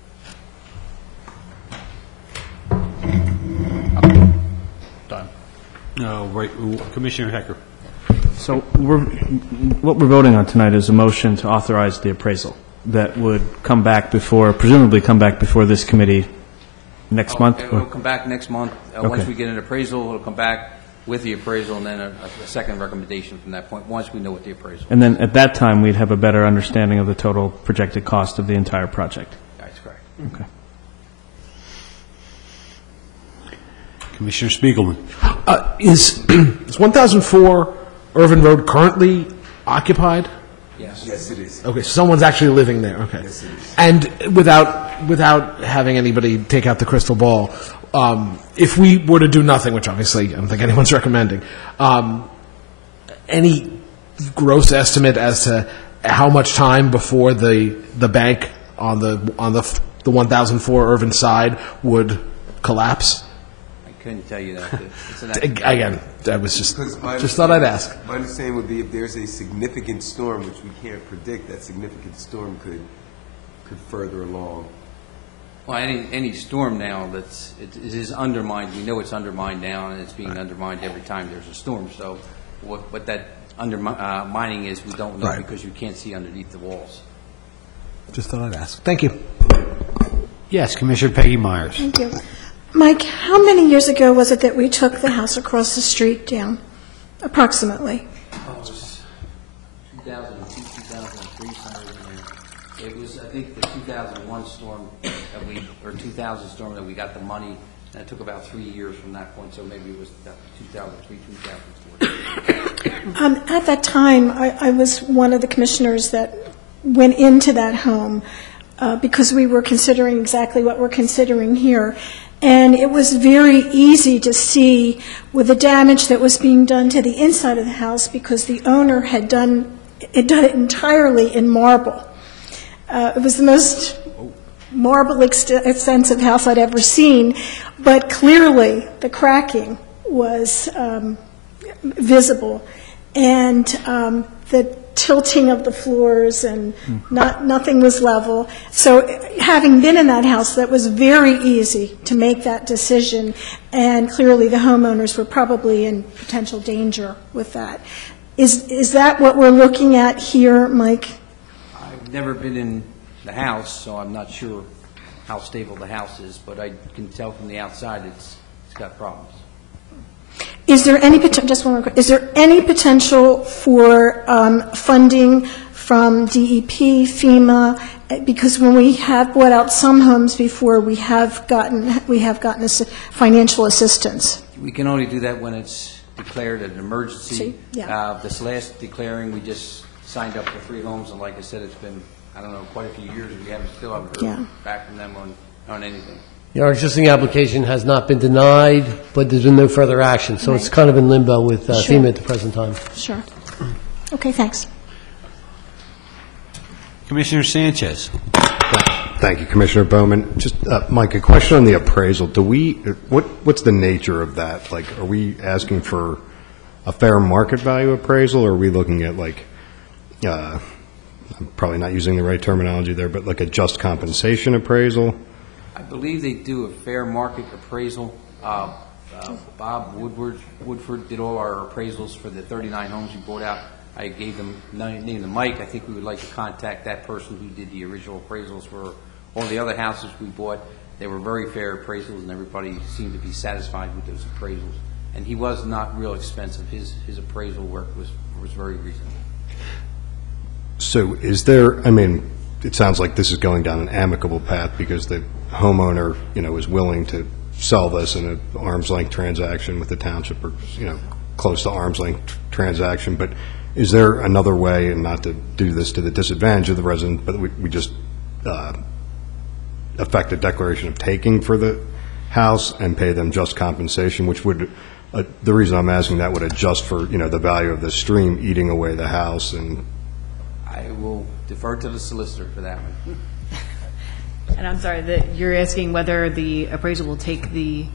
Done. No, right, Commissioner Hecker. So what we're voting on tonight is a motion to authorize the appraisal that would come back before, presumably come back before this committee next month? It'll come back next month. Once Okay. we get an appraisal, it'll come back with the appraisal, and then a second recommendation from that point, once we know what the appraisal. And then at that time, we'd have a better understanding of the total projected cost of the entire project. That's correct. Okay. Commissioner Spiegelman. Is 1004 Irvin Road currently occupied? Yes. Yes, it is. Okay, so someone's actually living there, okay. Yes, it is. And without having anybody take out the crystal ball, if we were to do nothing, which obviously I don't think anyone's recommending, any gross estimate as to how much time before the bank on the 1004 Irvin side would collapse? I couldn't tell you that. It's an Again, that was just Because my thought I'd ask. My understanding would be if there's a significant storm, which we can't predict, that significant storm could further along. Well, any storm now it is undermined, we know it's undermined now, and it's being undermined every time there's a storm. So what that undermining is, we don't know, Right. because you can't see underneath the walls. Just thought I'd ask. Thank you. Yes, Commissioner Peggy Myers. Thank you. Mike, how many years ago was it that we took the house across the street down, approximately? Oh, it was 2002, 2003, somewhere in there. It was, I think, the 2001 storm or 2000 storm that we got the money, and it took about 3 years from that point, so maybe it was about 2003, 2004. At that time, I was one of the commissioners that went into that home because we were considering exactly what we're considering here. And it was very easy to see with the damage that was being done to the inside of the house because the owner had done it entirely in marble. It was the most marble extensive house I'd ever seen, but clearly the cracking was visible, and the tilting of the floors, and nothing was level. So having been in that house, that was very easy to make that decision, and clearly the homeowners were probably in potential danger with that. Is that what we're looking at here, Mike? I've never been in the house, so I'm not sure how stable the house is, but I can tell from the outside it's got problems. Is there any just one more question. Is there any potential for funding from DEP, FEMA? Because when we have bought out some homes before, we have gotten financial assistance. We can only do that when it's declared an emergency. Yeah. This last declaring, we just signed up for 3 homes, and like I said, it's been, I don't know, quite a few years, and we still haven't heard back from them on anything. Our existing application has not been denied, but there's been no further action, so it's kind of in limbo with FEMA at the present time. Sure. Okay, thanks. Commissioner Sanchez. Thank you, Commissioner Bowman. Just, Mike, a question on the appraisal. What's the nature of that? Like, are we asking for a fair market value appraisal, or are we looking at, like, I'm probably not using the right terminology there, but like a just compensation appraisal? I believe they do a fair market appraisal. Bob Woodford did all our appraisals for the 39 homes we bought out. I gave them, named them Mike. I think we would like to contact that person who did the original appraisals for all the other houses we bought, they were very fair appraisals, and everybody seemed to be satisfied with those appraisals. And he was not real expensive. His appraisal work was very reasonable. So is there, I mean, it sounds like this is going down an amicable path because the homeowner, is willing to sell this in an arm's length transaction with the township, or, close to arm's length transaction. But is there another way, and not to do this to the disadvantage of the resident, but we just effect a declaration of taking for the house and pay them just compensation, which would, the reason I'm asking that would adjust for, the value of the stream eating away the house. And I will defer to the solicitor for that one. And I'm sorry, that you're asking whether the appraisal will take the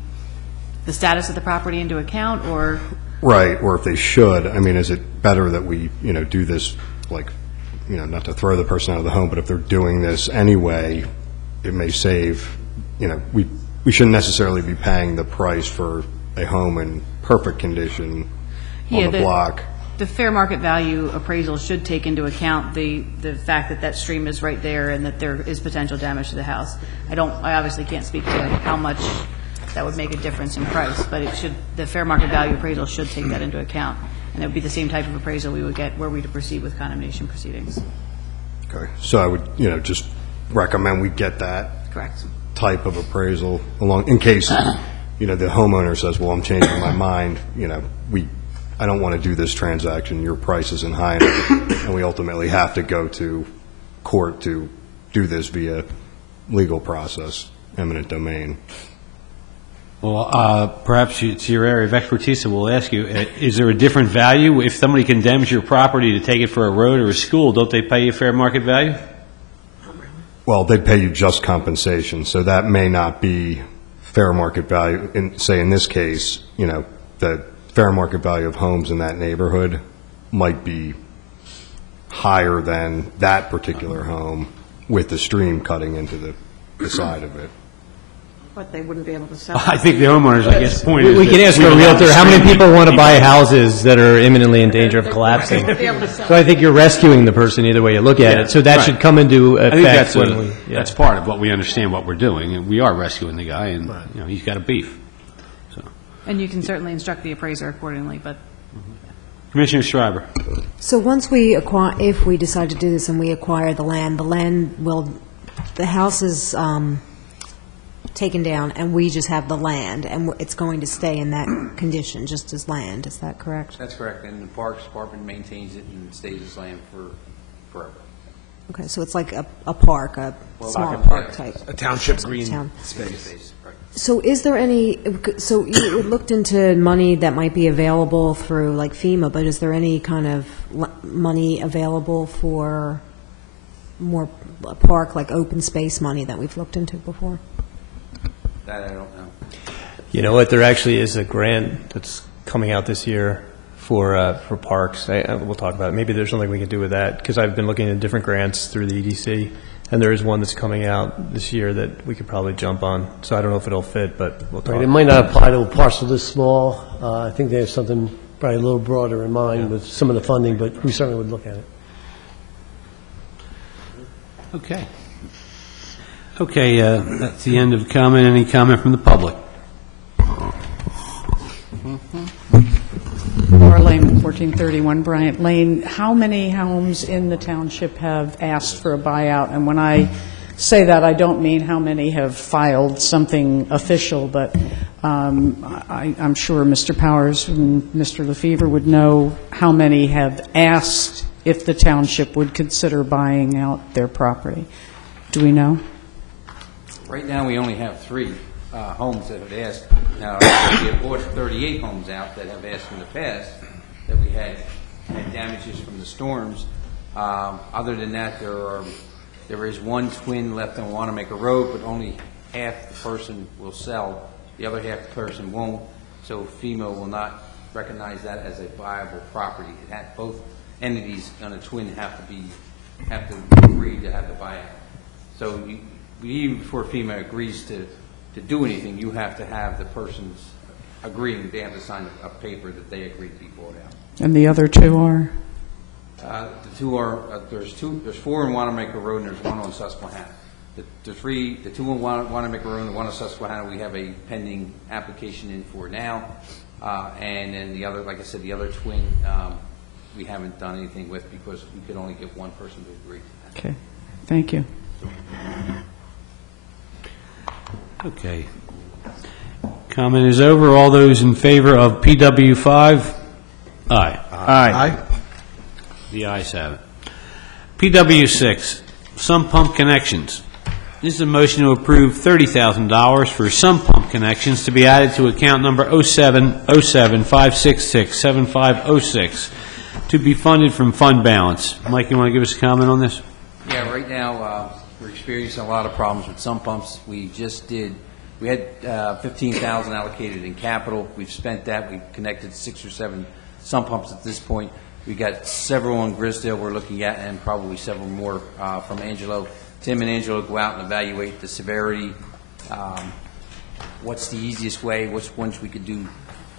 status of the property into account, or? Right, or if they should. I mean, is it better that we, do this, like, not to throw the person out of the home, but if they're doing this anyway, it may save, we shouldn't necessarily be paying the price for a home in perfect condition on the block. The fair market value appraisal should take into account the fact that that stream is right there and that there is potential damage to the house. I obviously can't speak to how much that would make a difference in price, but the fair market value appraisal should take that into account. And it would be the same type of appraisal we would get were we to proceed with condemnation proceedings. Okay, so I would, just recommend we get that Correct. type of appraisal along, in case, the homeowner says, well, I'm changing my mind, I don't want to do this transaction, your price isn't high enough, and we ultimately have to go to court to do this via legal process, eminent domain. Well, perhaps it's your area of expertise, so we'll ask you, is there a different value? If somebody condemns your property to take it for a road or a school, don't they pay you fair market value? Well, they pay you just compensation, so that may not be fair market value. In this case, the fair market value of homes in that neighborhood might be higher than that particular home with the stream cutting into the side of it. But they wouldn't be able to sell. I think the homeowners, I guess, point is We that can ask our realtor, how many people want to buy houses that are imminently in danger of collapsing? So I think you're rescuing the person either way you look at it. So that should come into I think effect when we... that's part of what we understand what we're doing, and we are rescuing the guy, and he's got a beef. And you can certainly instruct the appraiser accordingly, but Commissioner Schreiber. So once if we decide to do this and we acquire the land the house is taken down and we just have the land and it's going to stay in that condition, just as land, is that correct? That's correct, and the Parks Department maintains it and stays as land for forever. Okay, so it's like a park, small park type. A township green Town. space. So is there so you looked into money that might be available through like FEMA, but is there any kind of money available for more park, like open space money that we've looked into before? That I don't know. You know what, there actually is a grant that's coming out this year for parks. We'll talk about it. Maybe there's something we can do with that, because I've been looking at different grants through the EDC. And there is one that's coming out this year that we could probably jump on. So I don't know if it'll fit, but we'll talk. Right, it might not apply to a parcel this small. I think they have something probably a little broader in mind with some of the funding, but we certainly would look at it. Okay. Okay, that's the end of comment. Any comment from the public? Laura Lehman, 1431 Bryant Lane. How many homes in the township have asked for a buyout? And when I say that, I don't mean how many have filed something official, but I'm sure Mr. Powers and Mr. Lefevre would know how many have asked if the township would consider buying out their property. Do we know? Right now, we only have 3 homes that have asked. Now, we have bought 38 homes out that have asked in the past that we had damages from the storms. Other than that, there is one twin left on Wanamaker Road, but only half the person will sell. The other half the person won't. So FEMA will not recognize that as a viable property. Both entities on a twin have to agree to have the buyout. So even before FEMA agrees to do anything, you have to have the persons agreeing. They have to sign a paper that they agree to be bought out. And the other 2 are? The 2 are there's 4 in Wanamaker Road and there's 1 on Susquehanna. the two in Wanamaker Road and the one in Susquehanna, we have a pending application in for now. And then the other, like I said, the other twin, we haven't done anything with because we could only get one person to agree to that. Okay, thank you. Okay. Comment is over. All those in favor of PW5? Aye. Aye. The ayes have it. PW6, sump pump connections. This is a motion to approve $30,000 for sump pump connections to be added to account number 07075667506 to be funded from fund balance. Mike, you want to give us a comment on this? Yeah, right now, we're experiencing a lot of problems with sump pumps. We had 15,000 allocated in capital. We've spent that. We've connected 6 or 7 sump pumps at this point. We got several in Grisdale we're looking at, and probably several more from Angelo. Tim and Angelo go out and evaluate the severity, what's the easiest way, which ones we could do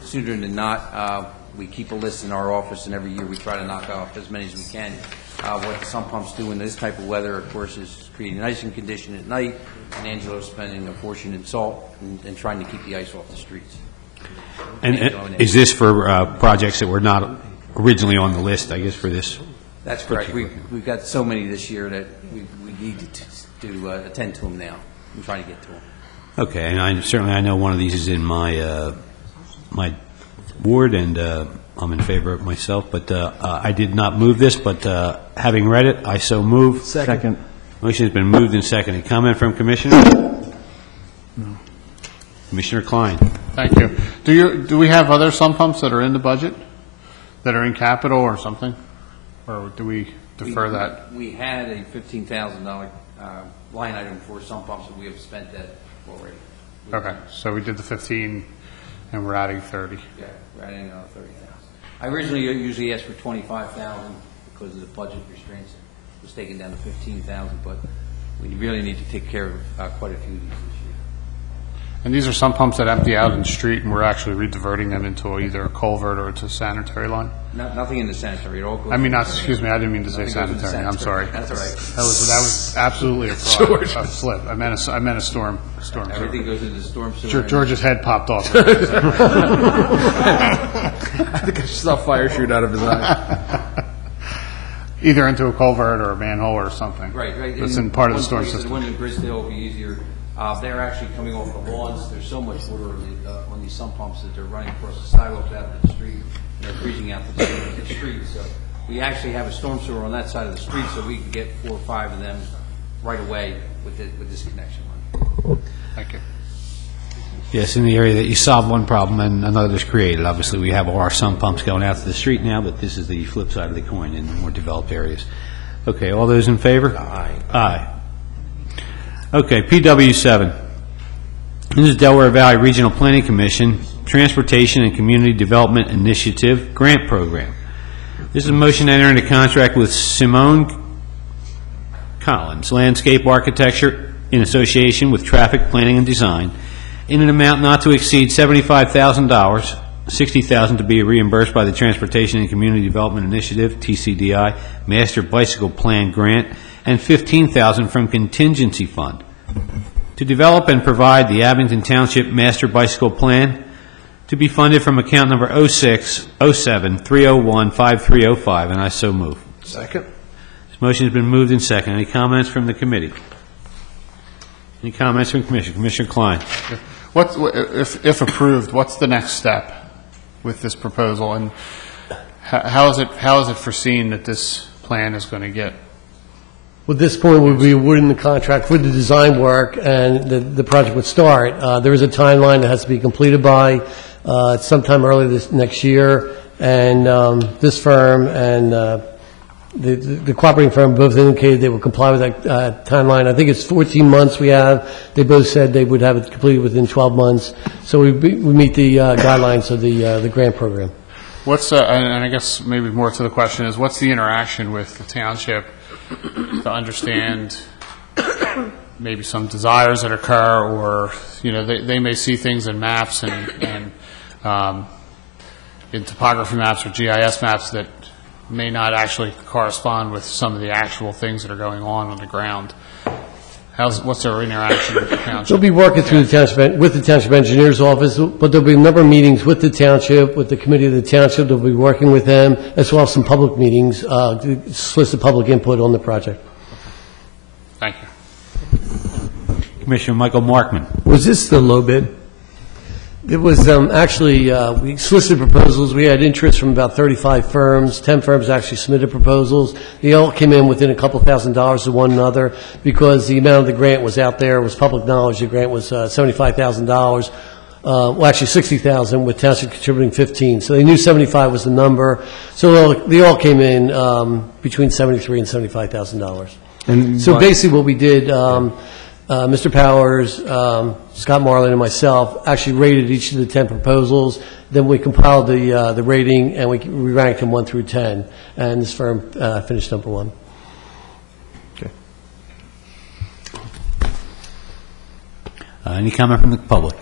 sooner than not. We keep a list in our office, and every year we try to knock off as many as we can. What the sump pumps do in this type of weather, of course, is creating an icing condition at night, and Angelo's spending a portion in salt and trying to keep the ice off the streets. And is this for projects that were not originally on the list, I guess, for this? That's correct. We've got so many this year that we need to attend to them now. I'm trying to get to them. Okay, and I know one of these is in my my ward, and I'm in favor of it myself, but I did not move this, but having read it, I so move. Second. Motion has been moved and seconded. Comment from Commissioner? No. Commissioner Klein. Thank you. Do we have other sump pumps that are in the budget, that are in capital or something? Or do we defer that? We had a $15,000 line item for sump pumps, and we have spent that already. Okay, so we did the 15, and we're adding 30. Yeah, we're adding another 30,000. I originally usually asked for 25,000 because of the budget restraints. It was taken down to 15,000, but we really need to take care of quite a few of these this year. And these are sump pumps that empty out in the street, and we're actually rediverting them into either a culvert or it's a sanitary line? Nothing in the sanitary. It all goes. I mean, excuse me, I didn't mean to say sanitary. I'm sorry. That's all right. That was absolutely a fraud, a slip. I meant a storm Everything sewer. goes into the storm sewer. George's head popped off. I think I saw a fire shoot out of his eye. Either into a culvert or a manhole or something. Right. That's in part of the storm system. The one in Grisdale will be easier. They're actually coming off the lawns. There's so much water on these sump pumps that they're running across the sidewalks out to the street, and they're freezing out the street. So we actually have a storm sewer on that side of the street, so we can get 4 or 5 of them right away with this connection line. Thank you. Yes, in the area that you solve one problem and another is created. Obviously, we have all our sump pumps going out to the street now, but this is the flip side of the coin in more developed areas. Okay, all those in favor? Aye. Aye. Okay, PW7. This is Delaware Valley Regional Planning Commission, Transportation and Community Development Initiative Grant Program. This is a motion to enter into contract with Simone Collins, Landscape Architecture, in association with Traffic Planning and Design, in an amount not to exceed $75,000, $60,000 to be reimbursed by the Transportation and Community Development Initiative, TCDI, Master Bicycle Plan Grant, and $15,000 from Contingency Fund to develop and provide the Abington Township Master Bicycle Plan to be funded from account number 06-07-301-5305, and I so move. Second. This motion has been moved and seconded. Any comments from the committee? Any comments from Commissioner? Commissioner Klein. If approved, what's the next step with this proposal, and how is it foreseen that this plan is going to get? Well, at this point, we'll be awarding the contract for the design work, and the project would start. There is a timeline that has to be completed by sometime early this next year, and this firm and the cooperating firm both indicated they will comply with that timeline. I think it's 14 months we have. They both said they would have it completed within 12 months. So we meet the guidelines of the grant program. And I guess maybe more to the question is, what's the interaction with the township to understand maybe some desires that occur, or, they may see things in maps and in topography maps or GIS maps that may not actually correspond with some of the actual things that are going on the ground. What's their interaction with the township? They'll be working through the township, with the township engineer's office, but there'll be a number of meetings with the township, with the committee of the township. They'll be working with them, as well as some public meetings, to solicit public input on the project. Thank you. Commissioner Michael Markman. Was this the low bid? It was actually, we solicited proposals. We had interest from about 35 firms. 10 firms actually submitted proposals. They all came in within a couple $1,000s of one another because the amount of the grant was out there. It was public knowledge. The grant was $75,000. Well, actually $60,000 with township contributing 15. So they knew 75 was the number. So they all came in between $73,000 and $75,000. And so what- basically what we did, Mr. Powers, Scott Marlin, and myself actually rated each of the 10 proposals. Then we compiled the rating, and we ranked them 1 through 10. And this firm finished number 1. Okay. Any comment from the public?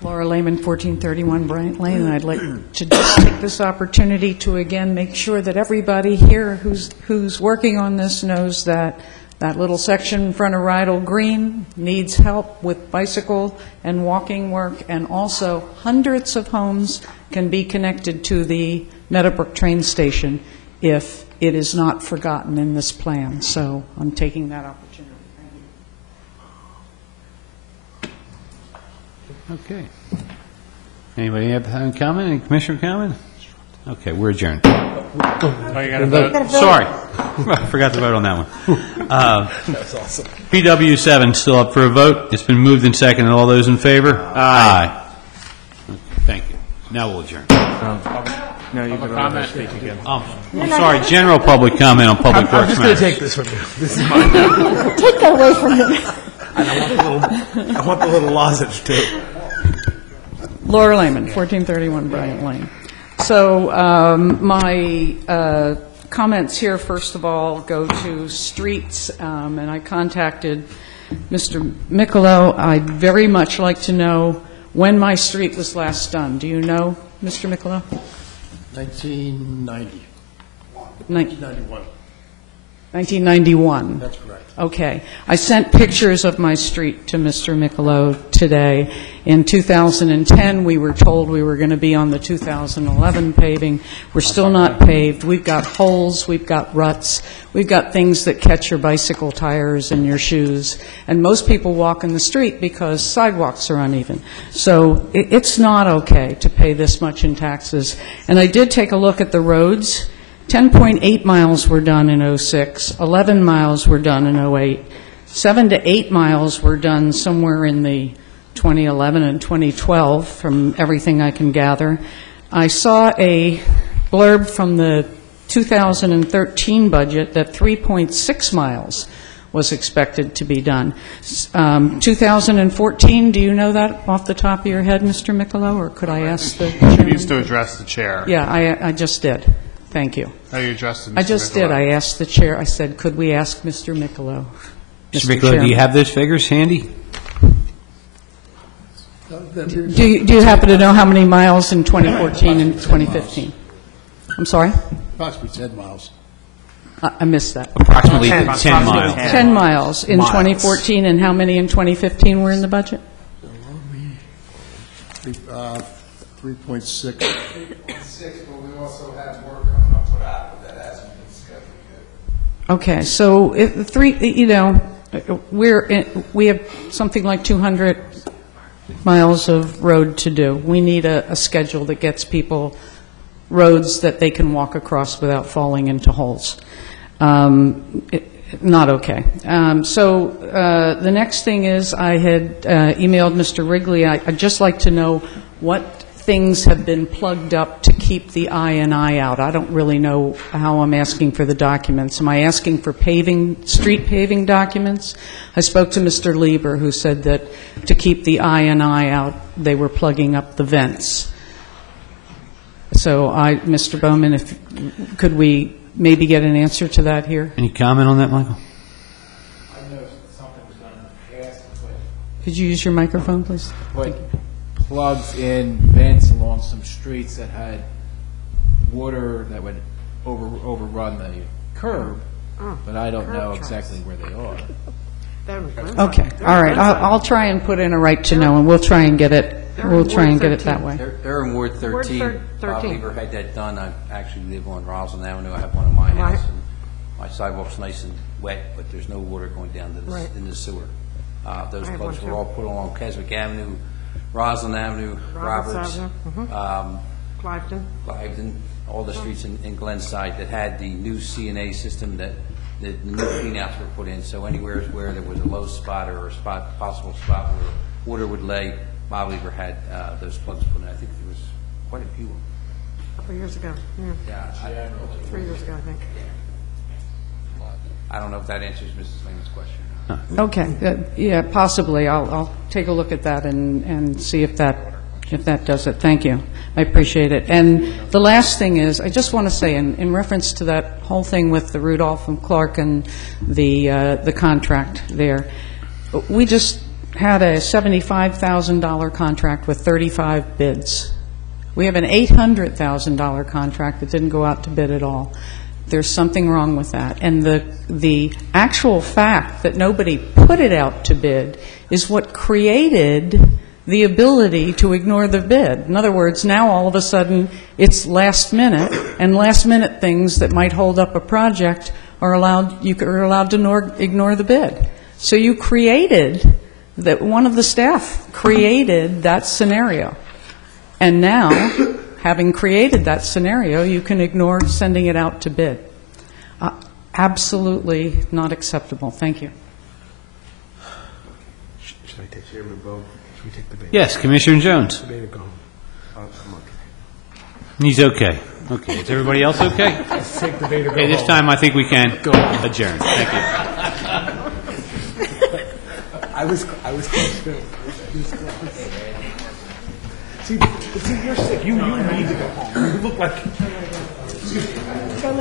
Laura Lehman, 1431 Bryant Lane, and I'd like to just take this opportunity to again make sure that everybody here who's working on this knows that that little section in front of Rydell Green needs help with bicycle and walking work, and also hundreds of homes can be connected to the Meadowbrook train station if it is not forgotten in this plan. So I'm taking that opportunity. Okay. Anybody have a comment? Any commissioner comment? Okay, we're adjourned. Oh, you got to vote? Sorry. I forgot to vote on that one. That's awesome. PW7 still up for a vote. It's been moved and seconded. All those in favor? Aye. Okay, thank you. Now we'll adjourn. No, you can comment? speak again. I'm sorry, general public comment on public I'm works just going to matters. take this from you. This is mine. Take that away from him. I want the little lozenge, too. Laura Lehman, 1431 Bryant Lane. So my comments here, first of all, go to streets, and I contacted Mr. Michelow. I'd very much like to know when my street was last done. Do you know, Mr. Michelow? 1990. 1991. 1991. That's correct. Okay. I sent pictures of my street to Mr. Michelow today. In 2010, we were told we were going to be on the 2011 paving. We're still not paved. We've got holes. We've got ruts. We've got things that catch your bicycle tires and your shoes. And most people walk in the street because sidewalks are uneven. So it's not okay to pay this much in taxes. And I did take a look at the roads. 10.8 miles were done in '06, 11 miles were done in '08, 7 to 8 miles were done somewhere in the 2011 and 2012, from everything I can gather. I saw a blurb from the 2013 budget that 3.6 miles was expected to be done. 2014, do you know that off the top of your head, Mr. Michelow, or could I ask the She chairman? needs to address the chair. Yeah, I just did. Thank you. How you addressed it, Mr. I just did. I asked the chair, I said, could we ask Mr. Michelow? Mr. Michelow, do you have those figures handy? Do you happen to know how many miles in 2014 and 2015? I'm sorry? Approximately 10 miles. I missed that. Approximately 10 miles. 10 miles in 2014, and how many in 2015 were in the budget? 3.6. But we also have work coming up for that, but that hasn't been scheduled yet. Okay, so we have something like 200 miles of road to do. We need a schedule that gets people roads that they can walk across without falling into holes. Not okay. So the next thing is I had emailed Mr. Wrigley. I'd just like to know what things have been plugged up to keep the I&I out. I don't really know how I'm asking for the documents. Am I asking for street paving documents? I spoke to Mr. Lieber, who said that to keep the I&I out, they were plugging up the vents. So Mr. Bowman, could we maybe get an answer to that here? Any comment on that, Michael? I know something was done in the past, Could you use your microphone, please? but plugs in vents along some streets that had water that would overrun the curb, but I don't know exactly where they are. Okay, all right. I'll try and put in a right to know, and we'll try and get it, that way. They're in Ward 13. Ward 13. Bob Lever had that done. I actually live on Roslyn Avenue. I have one in my house. And my sidewalk's nice and wet, but there's no water going down to the, in the sewer. Those plugs were all put along Keswick Avenue, Roslyn Avenue, Roberts, Cliveden, all the streets in Glenside that had the new CNA system that the new cleanouts were put in. So anywhere where there was a low spot or a possible spot where water would lay, Bob Lever had those plugs put in. I think there was quite a few. A couple years ago, Yeah, 3 years ago, I think. I don't know if that answers Mrs. Lehman's question. Okay, yeah, possibly. I'll take a look at that and see if that does it. Thank you. I appreciate it. And the last thing is, I just want to say, in reference to that whole thing with the Rudolph and Clark and the contract there, we just had a $75,000 contract with 35 bids. We have an $800,000 contract that didn't go out to bid at all. There's something wrong with that. And the actual fact that nobody put it out to bid is what created the ability to ignore the bid. In other words, now all of a sudden it's last minute, and last minute things that might hold up a project are allowed to ignore the bid. So you created that, one of the staff created that scenario. And now, having created that scenario, you can ignore sending it out to bid. Absolutely not acceptable. Thank you. Should I take Chairman Bo? Should we take the bait? Yes, Commissioner Jones. The bait or go home? I'm okay. He's okay. Okay, is everybody else okay? Let's take the bait or go Okay, this home. time I think we can adjourn. Thank you. I was close too. See, you're sick. You need to go home. You look like. You sound